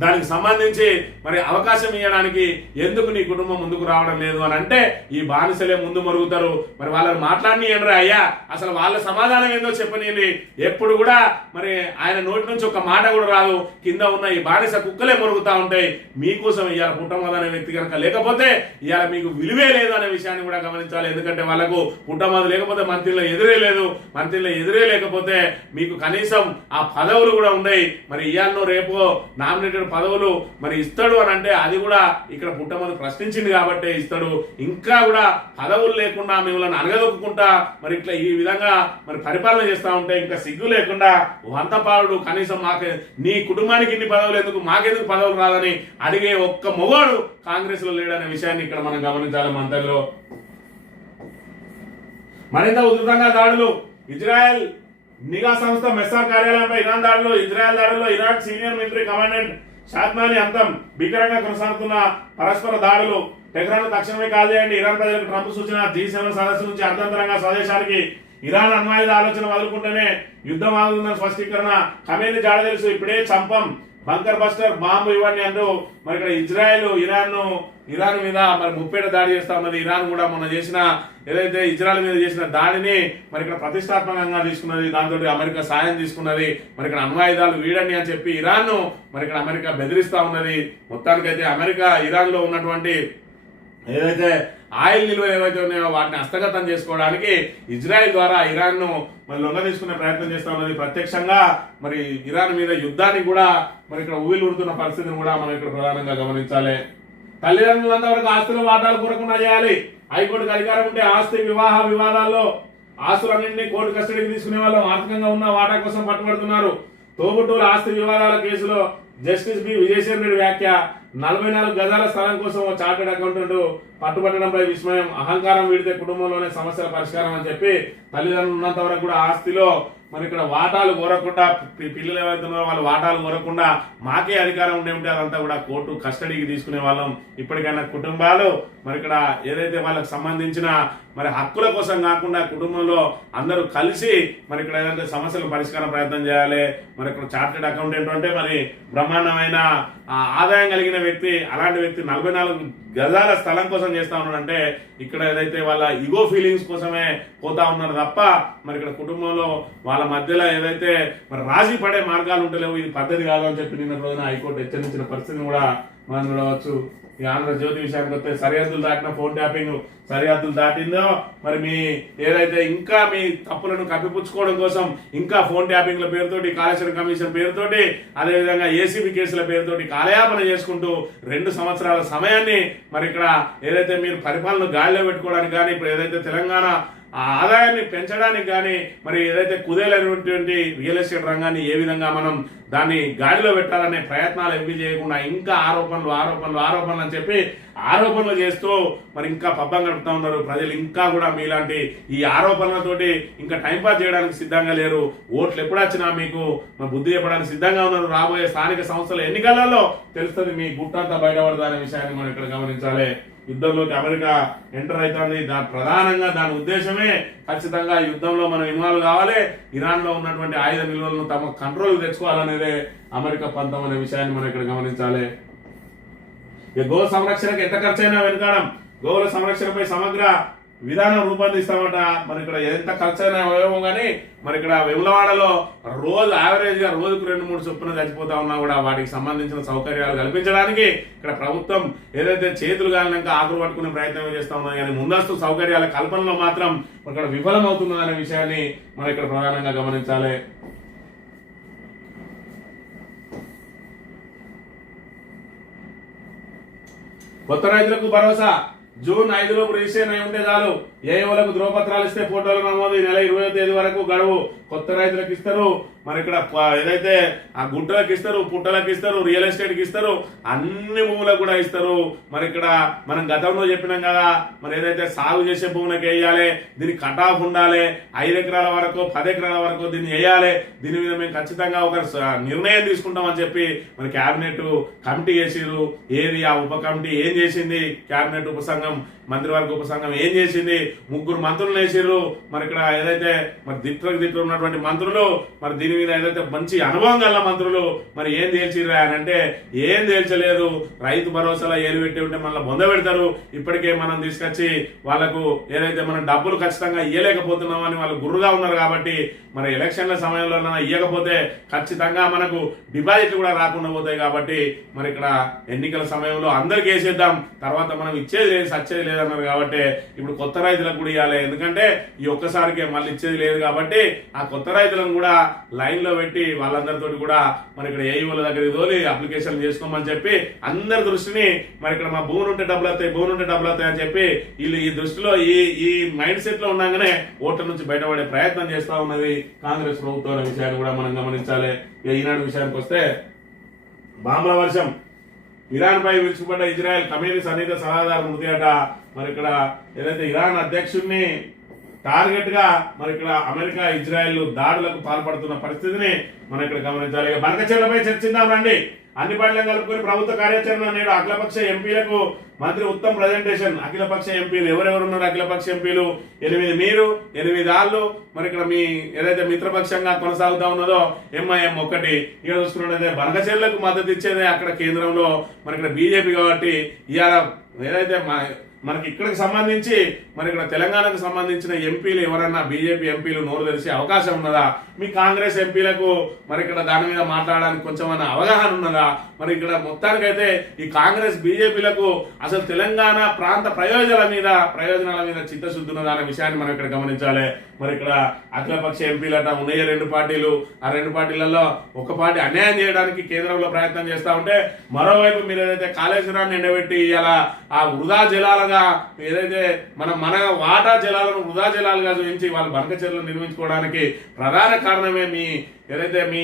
దానికి సంబంధించి మరి అవకాశం ఇవ్వడానికి ఎందుకు నీ కుటుంబం ముందుకు రావడం లేదు అని అంటే ఈ బానిసలే ముందు మరుగుతారు. మరి వాళ్ళని మాట్లాడినరా అయ్యా, అసలు వాళ్ళ సమాధానం ఏందో చెప్పనీయండి. ఎప్పుడు కూడా మరి ఆయన నోటి నుంచి ఒక మాట కూడా రాదు. కింద ఉన్న ఈ బానిస కుక్కలే మరుగుతా ఉంటాయి. మీకోసం ఇవాళ పుట్టమద అనే వ్యక్తి కనుక లేకపోతే ఇవాళ మీకు విలువే లేదు అనే విషయాన్ని కూడా గమనించాలి. ఎందుకంటే వాళ్ళకు పుట్టమద లేకపోతే మంత్రిలో ఎదురే లేదు, మంత్రిలో ఎదురే లేకపోతే మీకు కనీసం ఆ పదవులు కూడా ఉన్నాయి. మరి ఇవాళ రేపు నామినేటెడ్ పదవులు మరి ఇస్తాడు అని అంటే అది కూడా ఇక్కడ పుట్టమది ప్రశ్నించింది కాబట్టి ఇస్తాడు. ఇంకా కూడా పదవులు లేకుండా మిమ్మల్ని అనగదొక్కుంటా మరి ఇట్లా ఈ విధంగా మరి పరిపాలన చేస్తూ ఉంటే ఇంకా సిగ్గు లేకుండా వంతపాడు కనీసం మాకు నీ కుటుంబానికి ఇన్ని పదవులు ఎందుకు, మాకెందుకు పదవులు రాదని అడిగే ఒక్క మొగోడు కాంగ్రెస్ లో లేడనే విషయాన్ని ఇక్కడ మనం గమనించాలి. మంత్రిలో మరింత ఉధృతంగా దాడులు. ఇజ్రాయెల్ నిఘా సంస్థ మెస్సార్ కార్యాలయంపై ఇరాన్ దాడులు. ఇజ్రాయెల్ దాడుల్లో ఇరాక్ సీనియర్ మిలిటరీ కమాండెంట్ షాద్మాని అంతం. భీకరంగా కొనసాగుతున్న పరస్పర దాడులు. టెహ్రాన్ తక్షణమే కాల్ చేయండి. ఇరాన్ ప్రజలకు ట్రంప్ సూచన. G7 సదస్సు నుంచి అర్థంతరంగా స్వదేశానికి ఇరాన్ అణ్వాయుధ ఆలోచన వదులుకుంటేనే యుద్ధం ఆగుతుందని స్పష్టీకరణ. ఖమేని జాడ తెలుసు, ఇప్పుడే చంపం, బంకర్ బస్టర్ బాంబు ఇవన్నీ అంటూ మరి ఇక్కడ ఇజ్రాయెల్ ఇరాన్ మీద మరి ముప్పేట దాడి చేస్తా ఉన్నది. ఇరాన్ కూడా మొన్న చేసిన ఏదైతే ఇజ్రాయెల్ మీద చేసిన దాడిని మరి ఇక్కడ ప్రతిష్టాత్మకంగా తీసుకున్నది. దాంతో అమెరికా సాయం తీసుకున్నది. మరి ఇక్కడ అణ్వాయుధాలు వీడండి అని చెప్పి ఇరాన్ ను మరి ఇక్కడ అమెరికా బెదిరిస్తా ఉన్నది. మొత్తానికైతే అమెరికా ఇరాన్ లో ఉన్నటువంటి ఏదైతే ఆయిల్ నిల్వలు ఏవైతే ఉన్నాయో వాటిని హస్తగతం చేసుకోవడానికి ఇజ్రాయెల్ ద్వారా ఇరాన్ ను మరి లొంగ తీసుకునే ప్రయత్నం చేస్తా ఉన్నది. ప్రత్యక్షంగా మరి ఇరాన్ మీద యుద్ధానికి కూడా మరి ఇక్కడ ఊవిలుడుతున్న పరిస్థితిని కూడా మనం ఇక్కడ ప్రధానంగా గమనించాలి. తల్లిదండ్రులంతా వరకు ఆస్తుల వాటాలు కోరకుండా చేయాలి. హైకోర్టుకు అధికారం ఉంటే ఆస్తి వివాహ వివాదాల్లో ఆస్తులన్నింటినీ కోర్టు కస్టడీకి తీసుకునే వాళ్ళు ఆర్థికంగా ఉన్న వాటా కోసం పట్టుబడుతున్నారు. తోబుట్టువుల ఆస్తి వివాదాల కేసులో జస్టిస్ బి విజయసేన్ రెడ్డి వ్యాఖ్య. 44 గజాల స్థలం కోసం చార్టెడ్ అకౌంటెంట్ పట్టుబట్టడంపై విస్మయం. అహంకారం వీడితే కుటుంబంలోనే సమస్యల పరిష్కారం అని చెప్పి తల్లిదండ్రులు ఉన్నంత వరకు కూడా ఆస్తిలో మరి ఇక్కడ వాటాలు కోరకుండా పిల్లలు ఏవైతున్నారో వాళ్ళు వాటాలు కోరకుండా మాకే అధికారం ఉంటే అదంతా కూడా కోర్టు కస్టడీకి తీసుకునే వాళ్ళం. ఇప్పటికైనా కుటుంబాలు మరి ఇక్కడ ఏదైతే వాళ్ళకి సంబంధించిన మరి హక్కుల కోసం కాకుండా కుటుంబంలో అందరూ కలిసి మరి ఇక్కడ ఏదైతే సమస్యల పరిష్కారం ప్రయత్నం చేయాలి. మరి ఇక్కడ చార్టెడ్ అకౌంటెంట్ అంటే మరి బ్రహ్మాండమైన ఆదాయం కలిగిన వ్యక్తి. అలాంటి వ్యక్తి 44 గజాల స్థలం కోసం చేస్తా ఉన్నాడంటే ఇక్కడ ఏదైతే వాళ్ళ ఈగో ఫీలింగ్స్ కోసమే పోతా ఉన్నారు తప్ప మరి ఇక్కడ కుటుంబంలో వాళ్ళ మధ్యలో ఏదైతే మరి రాజీ పడే మార్గాలు ఉంటలేవు. ఇది పద్ధతి కాదు అని చెప్పి నిన్న రోజున హైకోర్టు హెచ్చరించిన పరిస్థితిని కూడా మనం చూడవచ్చు. ఈ ఆంధ్రజ్యోతి విషయానికి వస్తే సరిహద్దులు దాటిన ఫోన్ ట్యాపింగ్ సరిహద్దులు దాటిందో మరి మీ ఏదైతే ఇంకా మీ తప్పులను కప్పిపుచ్చుకోవడం కోసం ఇంకా ఫోన్ ట్యాపింగ్ల పేరుతోటి కాళేశ్వరం కమిషన్ పేరుతోటి అదేవిధంగా ఏసీబీ కేసుల పేరుతోటి కాలయాపన చేసుకుంటూ 2 సంవత్సరాల సమయాన్ని మరి ఇక్కడ ఏదైతే మీరు పరిపాలన గాలిలో పెట్టుకోవడానికి కానీ ఇప్పుడు ఏదైతే తెలంగాణ ఆదాయాన్ని పెంచడానికి కానీ మరి ఏదైతే కుదేలైనటువంటి రియల్ ఎస్టేట్ రంగాన్ని ఏ విధంగా మనం దాన్ని గాడిలో పెట్టాలనే ప్రయత్నాలు ఏమీ చేయకుండా ఇంకా ఆరోపణలు అని చెప్పి ఆరోపణలు చేస్తూ మరి ఇంకా పబ్బం గడుపుతా ఉన్నారు. ప్రజలు ఇంకా కూడా మీలాంటి ఈ ఆరోపణలతోటి ఇంకా టైంపాస్ చేయడానికి సిద్ధంగా లేరు. ఓట్లు ఎప్పుడు వచ్చినా మీకు బుద్ధి చెప్పడానికి సిద్ధంగా ఉన్నారు. రాబోయే స్థానిక సంస్థల ఎన్నికలలో తెలుస్తుంది మీ గుట్టంతా బయటపడదా అనే విషయాన్ని మనం ఇక్కడ గమనించాలి. యుద్ధంలోకి అమెరికా ఎంటర్ అవుతుంది. ప్రధానంగా దాని ఉద్దేశమే ఖచ్చితంగా యుద్ధంలో మనం ఇన్వాల్వ్ కావాలి. ఇరాన్ లో ఉన్నటువంటి ఆయుధ నిల్వలను తమ కంట్రోల్ తెచ్చుకోవాలనేదే అమెరికా పంతం అనే విషయాన్ని మనం ఇక్కడ గమనించాలి. గో సంరక్షణకు ఎంత ఖర్చైనా వెనుకాడం. గోవుల సంరక్షణపై సమగ్ర విధానం రూపొందిస్తామట. మరి ఇక్కడ ఎంత ఖర్చు అయినా ఏమో కానీ మరి ఇక్కడ వెములవాడలో రోజు యావరేజ్ గా రోజుకు 2-3 చొప్పున చచ్చిపోతా ఉన్నా కూడా వాటికి సంబంధించిన సౌకర్యాలు కల్పించడానికి ఇక్కడ ప్రభుత్వం ఏదైతే చేతులు కాలినాక ఆకులు పట్టుకునే ప్రయత్నం చేస్తా ఉన్నది కానీ ముందస్తు సౌకర్యాల కల్పనలో మాత్రం ఇక్కడ విఫలం అవుతున్నదనే విషయాన్ని మనం ఇక్కడ ప్రధానంగా గమనించాలి. కొత్త రైతులకు భరోసా జూన్ 5 లోపు రిజిస్ట్రేషన్ అయి ఉంటే చాలు. ఏఓలకు ధ్రువపత్రాలు ఇస్తే ఫోటోలు నమోదు ఈ నెల 20వ తేదీ వరకు గడువు. కొత్త రైతులకు ఇస్తారు, మరి ఇక్కడ ఏదైతే ఆ గుట్టలకు ఇస్తారు, పుట్టలకు ఇస్తారు, రియల్ ఎస్టేట్ కి ఇస్తారు, అన్ని భూములకు కూడా ఇస్తారు. మరి ఇక్కడ మనం గతంలో చెప్పినాం కదా, మరి ఏదైతే సాగు చేసే భూములకు వేయాలి, దీనికి కట్ ఆఫ్ ఉండాలి, 5 ఎకరాల వరకు 10 ఎకరాల వరకు దీన్ని వేయాలి, దీని మీద మేము ఖచ్చితంగా ఒక నిర్ణయం తీసుకుంటామని చెప్పి మరి కేబినెట్ కమిటీ చేసిరు. ఏది ఆ ఉప కమిటీ ఏం చేసింది, కేబినెట్ ఉపసంఘం మంత్రివర్గ ఉపసంఘం ఏం చేసింది, 3 మంత్రులు వేసిర్రు. మరి ఇక్కడ ఏదైతే మరి దిట్టు ఉన్నటువంటి మంత్రులు మరి దీని మీద ఏదైతే మంచి అనుభవం గల మంత్రులు మరి ఏం తేల్చిర్రు అని అంటే ఏం తేల్చలేదు. రైతు భరోసాలో ఏలు పెట్టి ఉంటే మళ్ళీ బొంద పెడతారు. ఇప్పటికే మనం తీసుకొచ్చి వాళ్ళకు ఏదైతే మనం డబ్బులు ఖచ్చితంగా ఇయ్యలేకపోతున్నాం అని వాళ్ళు గుర్రుగా ఉన్నారు కాబట్టి మరి ఎలక్షన్ల సమయంలో ఇయ్యకపోతే ఖచ్చితంగా మనకు డిపాజిట్లు కూడా రాకుండా పోతాయి. కాబట్టి మరి ఇక్కడ ఎన్నికల సమయంలో అందరికి వేసేద్దాం, తర్వాత మనం ఇచ్చేది లేదు సచ్చేది లేదన్నారు కాబట్టి ఇప్పుడు కొత్త రైతులకు కూడా ఇవ్వాలి. ఎందుకంటే ఈ ఒక్కసారికే మళ్ళీ ఇచ్చేది లేదు కాబట్టి ఆ కొత్త రైతులను కూడా లైన్ లో పెట్టి వాళ్ళందరితో కూడా మరి ఇక్కడ ఏఈఓల దగ్గరికి తోలి అప్లికేషన్ చేసుకోమని చెప్పి అందరి దృష్టిని మరి ఇక్కడ మా భూములు ఉంటే డబ్బులు వస్తాయి అని చెప్పి వీళ్ళు ఈ దృష్టిలో ఈ మైండ్ సెట్ లో ఉండగానే ఓట్ల నుంచి బయటపడే ప్రయత్నం చేస్తా ఉన్నది కాంగ్రెస్ ప్రభుత్వం అనే విషయాన్ని కూడా మనం గమనించాలి. ఈనాడు విషయానికి వస్తే బాంబుల వర్షం, ఇరాన్ పై విరుచుకుపడ్డ ఇజ్రాయెల్ కమేనీ సన్నిహిత సలహాదారు మృతి అట. మరి ఇక్కడ ఏదైతే ఇరాన్ అధ్యక్షుడిని టార్గెట్ గా మరి ఇక్కడ అమెరికా ఇజ్రాయెల్ దాడులకు పాల్పడుతున్న పరిస్థితిని మనం ఇక్కడ గమనించాలి. బనకచెర్లపై చర్చిద్దాం రండి. అన్ని పార్టీలను కలుపుకొని ప్రభుత్వ కార్యాచరణ నేడు అఖిలపక్ష ఎంపీలకు మంత్రి ఉత్తమ్ ప్రజెంటేషన్. అఖిలపక్ష ఎంపీలు ఎవరెవరు ఉన్నారు? అఖిలపక్ష ఎంపీలు 8 మీరు 8 వాళ్ళు. మరి ఇక్కడ మీ ఏదైతే మిత్రపక్షంగా కొనసాగుతా ఉన్నదో ఎంఐఎం 1. ఇక్కడ చూసుకున్నట్లయితే బనకచెర్లకు మద్దతు ఇచ్చేదే అక్కడ కేంద్రంలో మరి ఇక్కడ బీజేపీ కాబట్టి ఇవాళ ఏదైతే మనకి ఇక్కడికి సంబంధించి మరి ఇక్కడ తెలంగాణకు సంబంధించిన ఎంపీలు ఎవరన్నా బీజేపీ ఎంపీలు నోరు తెరిచే అవకాశం ఉన్నదా? మీ కాంగ్రెస్ ఎంపీలకు మరి ఇక్కడ దాని మీద మాట్లాడడానికి కొంచెం అవగాహన ఉన్నదా? మరి ఇక్కడ మొత్తానికైతే ఈ కాంగ్రెస్ బీజేపీలకు అసలు తెలంగాణ ప్రాంత ప్రయోజనాల మీద చిత్తశుద్ధి ఉన్నదా అనే విషయాన్ని మనం ఇక్కడ గమనించాలి. మరి ఇక్కడ అఖిలపక్ష ఎంపీలట ఉన్నాయి 2 పార్టీలు. ఆ 2 పార్టీలలో ఒక పార్టీ అన్యాయం చేయడానికి కేంద్రంలో ప్రయత్నం చేస్తా ఉంటే మరోవైపు మీరు ఏదైతే కాళేశ్వరాన్ని ఎండబెట్టి ఇలా ఆ వృధా జలాలుగా ఏదైతే మన వాటా జలాలను వృధా జలాలుగా చూపించి వాళ్ళు బనకచెర్లను నిర్మించుకోవడానికి ప్రధాన కారణమే మీ ఏదైతే మీ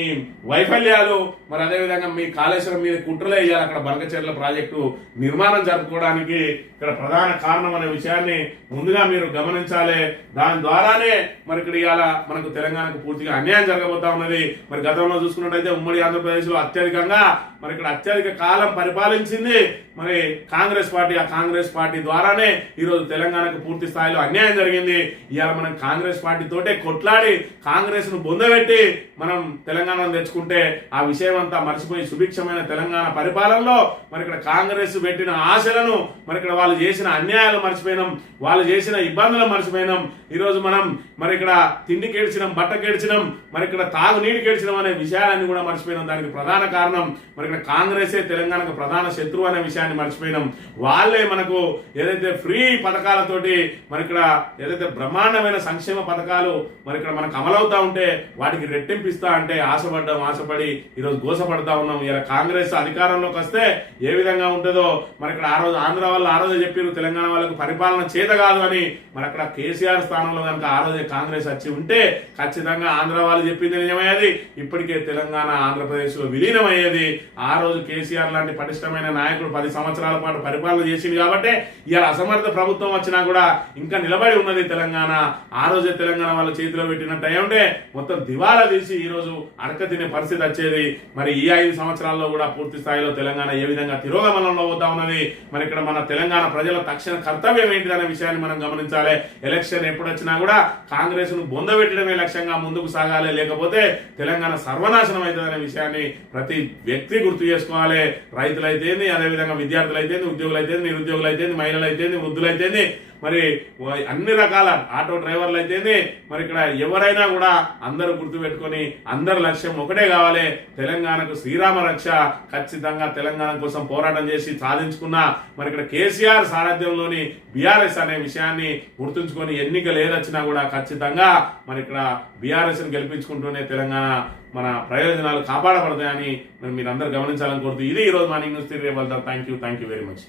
వైఫల్యాలు. మరి అదేవిధంగా మీ కాళేశ్వరం మీద కుట్రలే వేయాలి అక్కడ బనకచెర్ల ప్రాజెక్టు నిర్మాణం జరుపుకోవడానికి ఇక్కడ ప్రధాన కారణం అనే విషయాన్ని ముందుగా మీరు గమనించాలి. దాని ద్వారానే మరి ఇక్కడ ఇవాళ మనకు తెలంగాణకు పూర్తిగా అన్యాయం జరగబోతా ఉన్నది. మరి గతంలో చూసుకున్నట్టయితే ఉమ్మడి ఆంధ్రప్రదేశ్ లో అత్యధికంగా మరి ఇక్కడ అత్యధిక కాలం పరిపాలించింది మరి కాంగ్రెస్ పార్టీ. ఆ కాంగ్రెస్ పార్టీ ద్వారానే ఈరోజు తెలంగాణకు పూర్తి స్థాయిలో అన్యాయం జరిగింది. ఇవాళ మనం కాంగ్రెస్ పార్టీ తోటే కొట్లాడి కాంగ్రెస్ ను బొందబెట్టి మనం తెలంగాణను తెచ్చుకుంటే ఆ విషయం అంతా మర్చిపోయి సుభిక్షమైన తెలంగాణ పరిపాలనలో మరి ఇక్కడ కాంగ్రెస్ పెట్టిన ఆశలను మరి ఇక్కడ వాళ్ళు చేసిన అన్యాయాలు మర్చిపోయినాం, వాళ్ళు చేసిన ఇబ్బందులు మర్చిపోయినాం. ఈరోజు మనం మరి ఇక్కడ తిండి కేడ్చినాం, బట్ట కేడ్చినాం, మరి ఇక్కడ తాగునీటి కేడ్చినాం అనే విషయాలన్నీ కూడా మర్చిపోయినాం. దానికి ప్రధాన కారణం మరి ఇక్కడ కాంగ్రెసే తెలంగాణకు ప్రధాన శత్రువు అనే విషయాన్ని మర్చిపోయినాం. వాళ్ళే మనకు ఏదైతే ఫ్రీ పథకాలతోటి మరి ఇక్కడ ఏదైతే బ్రహ్మాండమైన సంక్షేమ పథకాలు మరి ఇక్కడ మనకు అమలవుతా ఉంటే వాటికి రెట్టింపిస్తా అంటే ఆశపడి ఈరోజు గోసపడతా ఉన్నాం. ఇలా కాంగ్రెస్ అధికారంలోకి వస్తే ఏ విధంగా ఉంటుందో మరి ఇక్కడ ఆంధ్ర వాళ్ళు ఆ రోజు చెప్పారు తెలంగాణ వాళ్ళకు పరిపాలన చేత కాదు అని. మరి అక్కడ కేసీఆర్ స్థానంలో కనుక ఆ రోజే కాంగ్రెస్ వచ్చి ఉంటే ఖచ్చితంగా ఆంధ్ర వాళ్ళు చెప్పింది నిజమయ్యేది. ఇప్పటికే తెలంగాణ ఆంధ్రప్రదేశ్ లో విలీనమయ్యేది. ఆ రోజు కేసీఆర్ లాంటి పటిష్టమైన నాయకుడు 10 సంవత్సరాల పాటు పరిపాలన చేసింది కాబట్టి ఇలా అసమర్థ ప్రభుత్వం వచ్చినా కూడా ఇంకా నిలబడి ఉన్నది తెలంగాణ. ఆ రోజే తెలంగాణ వాళ్ళ చేతిలో పెట్టినట్టు అయ్యంటే మొత్తం దివాలా తీసి ఈ రోజు అడక తినే పరిస్థితి వచ్చేది. మరి ఈ 5 సంవత్సరాల్లో కూడా పూర్తి స్థాయిలో తెలంగాణ ఏ విధంగా తిరోగమనంలో పోతా ఉన్నది. మరి ఇక్కడ మన తెలంగాణ ప్రజల తక్షణ కర్తవ్యం ఏంటిదనే విషయాన్ని మనం గమనించాలి. ఎలక్షన్ ఎప్పుడు వచ్చినా కూడా కాంగ్రెస్ ను బొందబెట్టడమే లక్ష్యంగా ముందుకు సాగాలి, లేకపోతే తెలంగాణ సర్వనాశనం అవుతుందనే విషయాన్ని ప్రతి వ్యక్తి గుర్తు చేసుకోవాలి. రైతులైతేంది, అదేవిధంగా విద్యార్థులైతేంది, ఉద్యోగులైతేంది, నిరుద్యోగులైతేంది, మహిళలైతేంది, వృద్ధులైతేంది, మరి అన్ని రకాల ఆటో డ్రైవర్లు అయితేనే మరి ఇక్కడ ఎవరైనా కూడా అందరూ గుర్తుపెట్టుకొని అందరి లక్ష్యం ఒకటే కావాలి, తెలంగాణకు శ్రీరామ రక్ష. ఖచ్చితంగా తెలంగాణ కోసం పోరాటం చేసి సాధించుకున్న మరి ఇక్కడ కేసీఆర్ సారథ్యంలోని బీఆర్ఎస్ అనే విషయాన్ని గుర్తుంచుకొని ఎన్నికలు ఏదొచ్చినా కూడా ఖచ్చితంగా మరి ఇక్కడ బీఆర్ఎస్ ని గెలిపించుకుంటూనే తెలంగాణ మన ప్రయోజనాలు కాపాడబడతాయని మీరందరూ గమనించాలని కోరుతూ ఇది ఈ రోజు మార్నింగ్ న్యూస్. రేపు వెళ్తాం. Thank you very much.